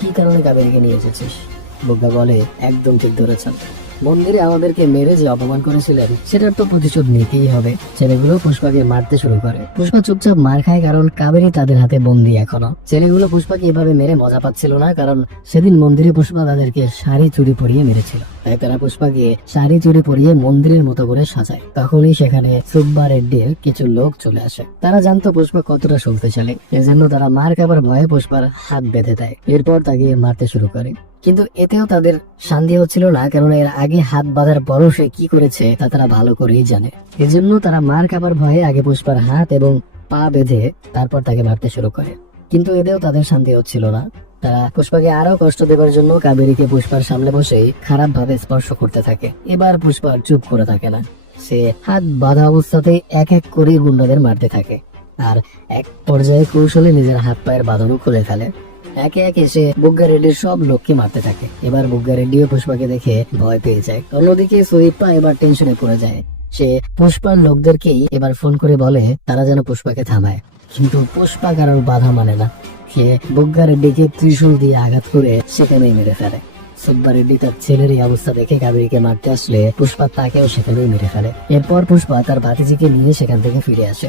কি কারণে কাবেরীকে নিয়ে এসেছিস? বুগ্গা বলে, একদম ঠিক ধরেছেন, মন্দিরে আমাদেরকে মেরে যে অপমান করেছিলেন সেটার তো প্রতিশোধ নিতেই হবে। ছেলেগুলো পুষ্পাকে মারতে শুরু করে। পুষ্পা চুপচাপ মার খায় কারণ কাবেরী তাদের হাতে বন্দি এখনো। ছেলেগুলো পুষ্পাকে এভাবে মেরে মজা পাচ্ছিল না, কারণ সেদিন মন্দিরে পুষ্পা তাদেরকে শাড়ি চুরি পরিয়ে মেরেছিল। তাই তারা পুষ্পাকে শাড়ি চুরি পরিয়ে মন্দিরের মতো করে সাজায়। তখনই সেখানে সুব্বা রেড্ডির কিছু লোক চলে আসে। তারা জানতো পুষ্পা কতটা শক্তিশালী, এজন্য তারা মার খাবার ভয়ে পুষ্পার হাত বেঁধে দেয়। এরপর তাকে মারতে শুরু করে। কিন্তু এতেও তাদের শান্তি হচ্ছিল না, কারণ এর আগে হাত বাঁধার পরও সে কি করেছে তা তারা ভালো করেই জানে। এজন্য তারা মার খাবার ভয়ে আগে পুষ্পার হাত এবং পা বেঁধে তারপর তাকে মারতে শুরু করে। কিন্তু এতেও তাদের শান্তি হচ্ছিল না। তারা পুষ্পাকে আরো কষ্ট দেবার জন্য কাবেরীকে পুষ্পার সামনে বসেই খারাপ ভাবে স্পর্শ করতে থাকে। এবার পুষ্পা চুপ করে থাকে না, সে হাত বাঁধা অবস্থাতেই এক এক করে গুন্ডাদের মারতে থাকে আর এক পর্যায়ে কৌশলে নিজের হাত পায়ের বাঁধনও খুলে ফেলে। একে একে সে বুগ্গা রেড্ডির সব লোককে মারতে থাকে। এবার বুগ্গা রেড্ডিও পুষ্পাকে দেখে ভয় পেয়ে যায়। অন্যদিকে সুদীপা এবার টেনশনে পড়ে যায়। সে পুষ্পার লোকদেরকেই এবার ফোন করে বলে তারা যেন পুষ্পাকে থামায়, কিন্তু পুষ্পা কারোর বাধা মানে না। সে বুগ্গা রেড্ডিকে ত্রিশূল দিয়ে আঘাত করে সেখানেই মেরে ফেলে। সুব্বা রেড্ডি তার ছেলের এই অবস্থা দেখে কাবেরীকে মারতে আসলে পুষ্পা তাকেও সেখানেই মেরে ফেলে। এরপর পুষ্পা তার ভাতিজিকে নিয়ে সেখান থেকে ফিরে আসে।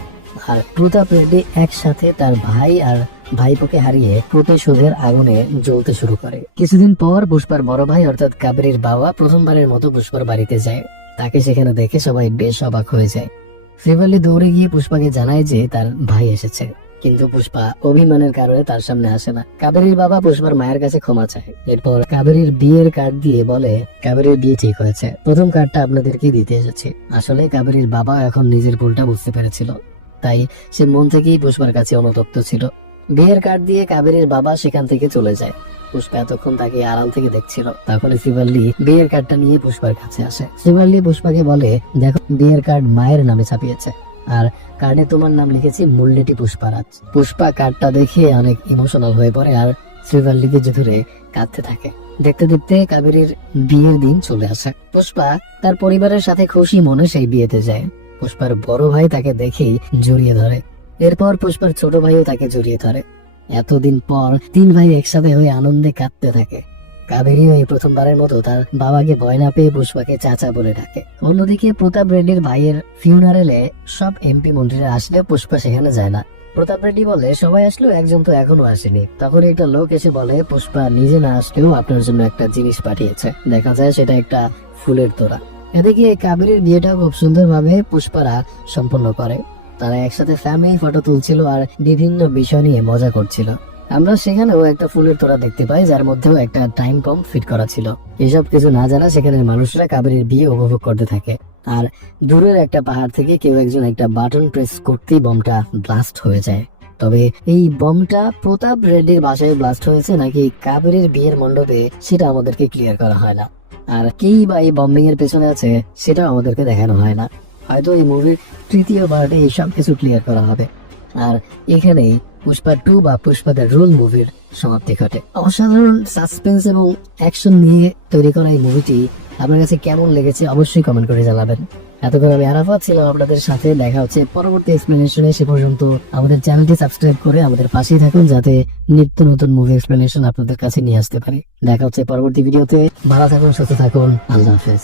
আর প্রতাপ রেড্ডি একসাথে তার ভাই আর ভাইপোকে হারিয়ে প্রতিশোধের আগুনে জ্বলতে শুরু করে। কিছুদিন পর পুষ্পার বড় ভাই অর্থাৎ কাবেরীর বাবা প্রথমবারের মতো পুষ্পার বাড়িতে যায়। তাকে সেখানে দেখে সবাই বেশ অবাক হয়ে যায়। শ্রীবল্লী দৌড়ে গিয়ে পুষ্পাকে জানায় যে তার ভাই এসেছে, কিন্তু পুষ্পা অভিমানের কারণে তার সামনে আসে না। কাবেরীর বাবা পুষ্পার মায়ের কাছে ক্ষমা চায়। এরপর কাবেরীর বিয়ের কার্ড দিয়ে বলে, কাবেরীর বিয়ে ঠিক হয়েছে, প্রথম কার্ডটা আপনাদেরকে দিতে এসেছি। আসলে কাবেরীর বাবা এখন নিজের ভুলটা বুঝতে পেরেছিল, তাই সে মন থেকেই পুষ্পার কাছে অনুতপ্ত ছিল। বিয়ের কার্ড দিয়ে কাবেরীর বাবা সেখান থেকে চলে যায়। পুষ্পা এতক্ষণ তাকে আড়াল থেকে দেখছিল। তারপরে শ্রীবল্লী বিয়ের কার্ডটা নিয়ে পুষ্পার কাছে আসে। শ্রীবল্লী পুষ্পাকে বলে, দেখো বিয়ের কার্ড মায়ের নামে ছাপিয়েছে, আর কার্ডে তোমার নাম লিখেছি মুল্লেটি পুষ্পারাজ। পুষ্পা কার্ডটা দেখে অনেক ইমোশনাল হয়ে পড়ে আর শ্রীবল্লীকে ধরে কাঁদতে থাকে। দেখতে দেখতে কাবেরীর বিয়ের দিন চলে আসে। পুষ্পা তার পরিবারের সাথে খুশি মনে সেই বিয়েতে যায়। পুষ্পার বড় ভাই তাকে দেখেই জড়িয়ে ধরে। এরপর পুষ্পার ছোট ভাইও তাকে জড়িয়ে ধরে। এতদিন পর 3 ভাই একসাথে হয়ে আনন্দে কাঁদতে থাকে। কাবেরীও এই প্রথমবারের মতো তার বাবাকে ভয় না পেয়ে পুষ্পাকে চাচা বলে ডাকে। অন্যদিকে প্রতাপ রেড্ডির ভাইয়ের ফিউনারেলে সব এমপি মন্ত্রীরা আসলে পুষ্পা সেখানে যায় না। প্রতাপ রেড্ডি বলে, সবাই আসলেও একজন তো এখনো আসেনি। তখন একটা লোক এসে বলে, পুষ্পা নিজে না আসলেও আপনার জন্য একটা জিনিস পাঠিয়েছে। দেখা যায় সেটা একটা ফুলের তোড়া। এদিকে কাবেরীর বিয়েটাও খুব সুন্দরভাবে পুষ্পারা সম্পন্ন করে। তারা একসাথে ফ্যামিলি ফটো তুলছিল আর বিভিন্ন বিষয় নিয়ে মজা করছিল। আমরা সেখানেও একটা ফুলের তোড়া দেখতে পাই, যার মধ্যেও একটা টাইম বম ফিট করা ছিল। এসব কিছু না জানা সেখানের মানুষরা কাবেরীর বিয়ে উপভোগ করতে থাকে। আর দূরের একটা পাহাড় থেকে কেউ একজন একটা বাটন প্রেস করতেই বমটা ব্লাস্ট হয়ে যায়। তবে এই বমটা প্রতাপ রেড্ডির বাসায় ব্লাস্ট হয়েছে নাকি কাবেরীর বিয়ের মণ্ডপে সেটা আমাদেরকে ক্লিয়ার করা হয় না। আর কেই বা এই বম্বিং এর পেছনে আছে সেটা আমাদেরকে দেখানো হয় না। হয়তো এই মুভির 3য় পার্টে এই সব কিছু ক্লিয়ার করা হবে। আর এখানেই পুষ্পা 2 বা পুষ্পা দ্য রুল মুভির সমাপ্তি ঘটে। অসাধারণ সাসপেন্স এবং অ্যাকশন নিয়ে তৈরি করা এই মুভিটি আপনার কাছে কেমন লেগেছে অবশ্যই কমেন্ট করে জানাবেন। এতক্ষণ আমি আরাফাত ছিলাম আপনাদের সাথে। দেখা হচ্ছে পরবর্তী এক্সপ্লেনেশনে। সে পর্যন্ত আমাদের চ্যানেলটি সাবস্ক্রাইব করে আমাদের পাশেই থাকুন, যাতে নিত্য নতুন মুভি এক্সপ্লেনেশন আপনাদের কাছে নিয়ে আসতে পারি। দেখা হচ্ছে পরবর্তী ভিডিওতে। ভালো থাকুন, সুস্থ থাকুন, আল্লাহ হাফেজ।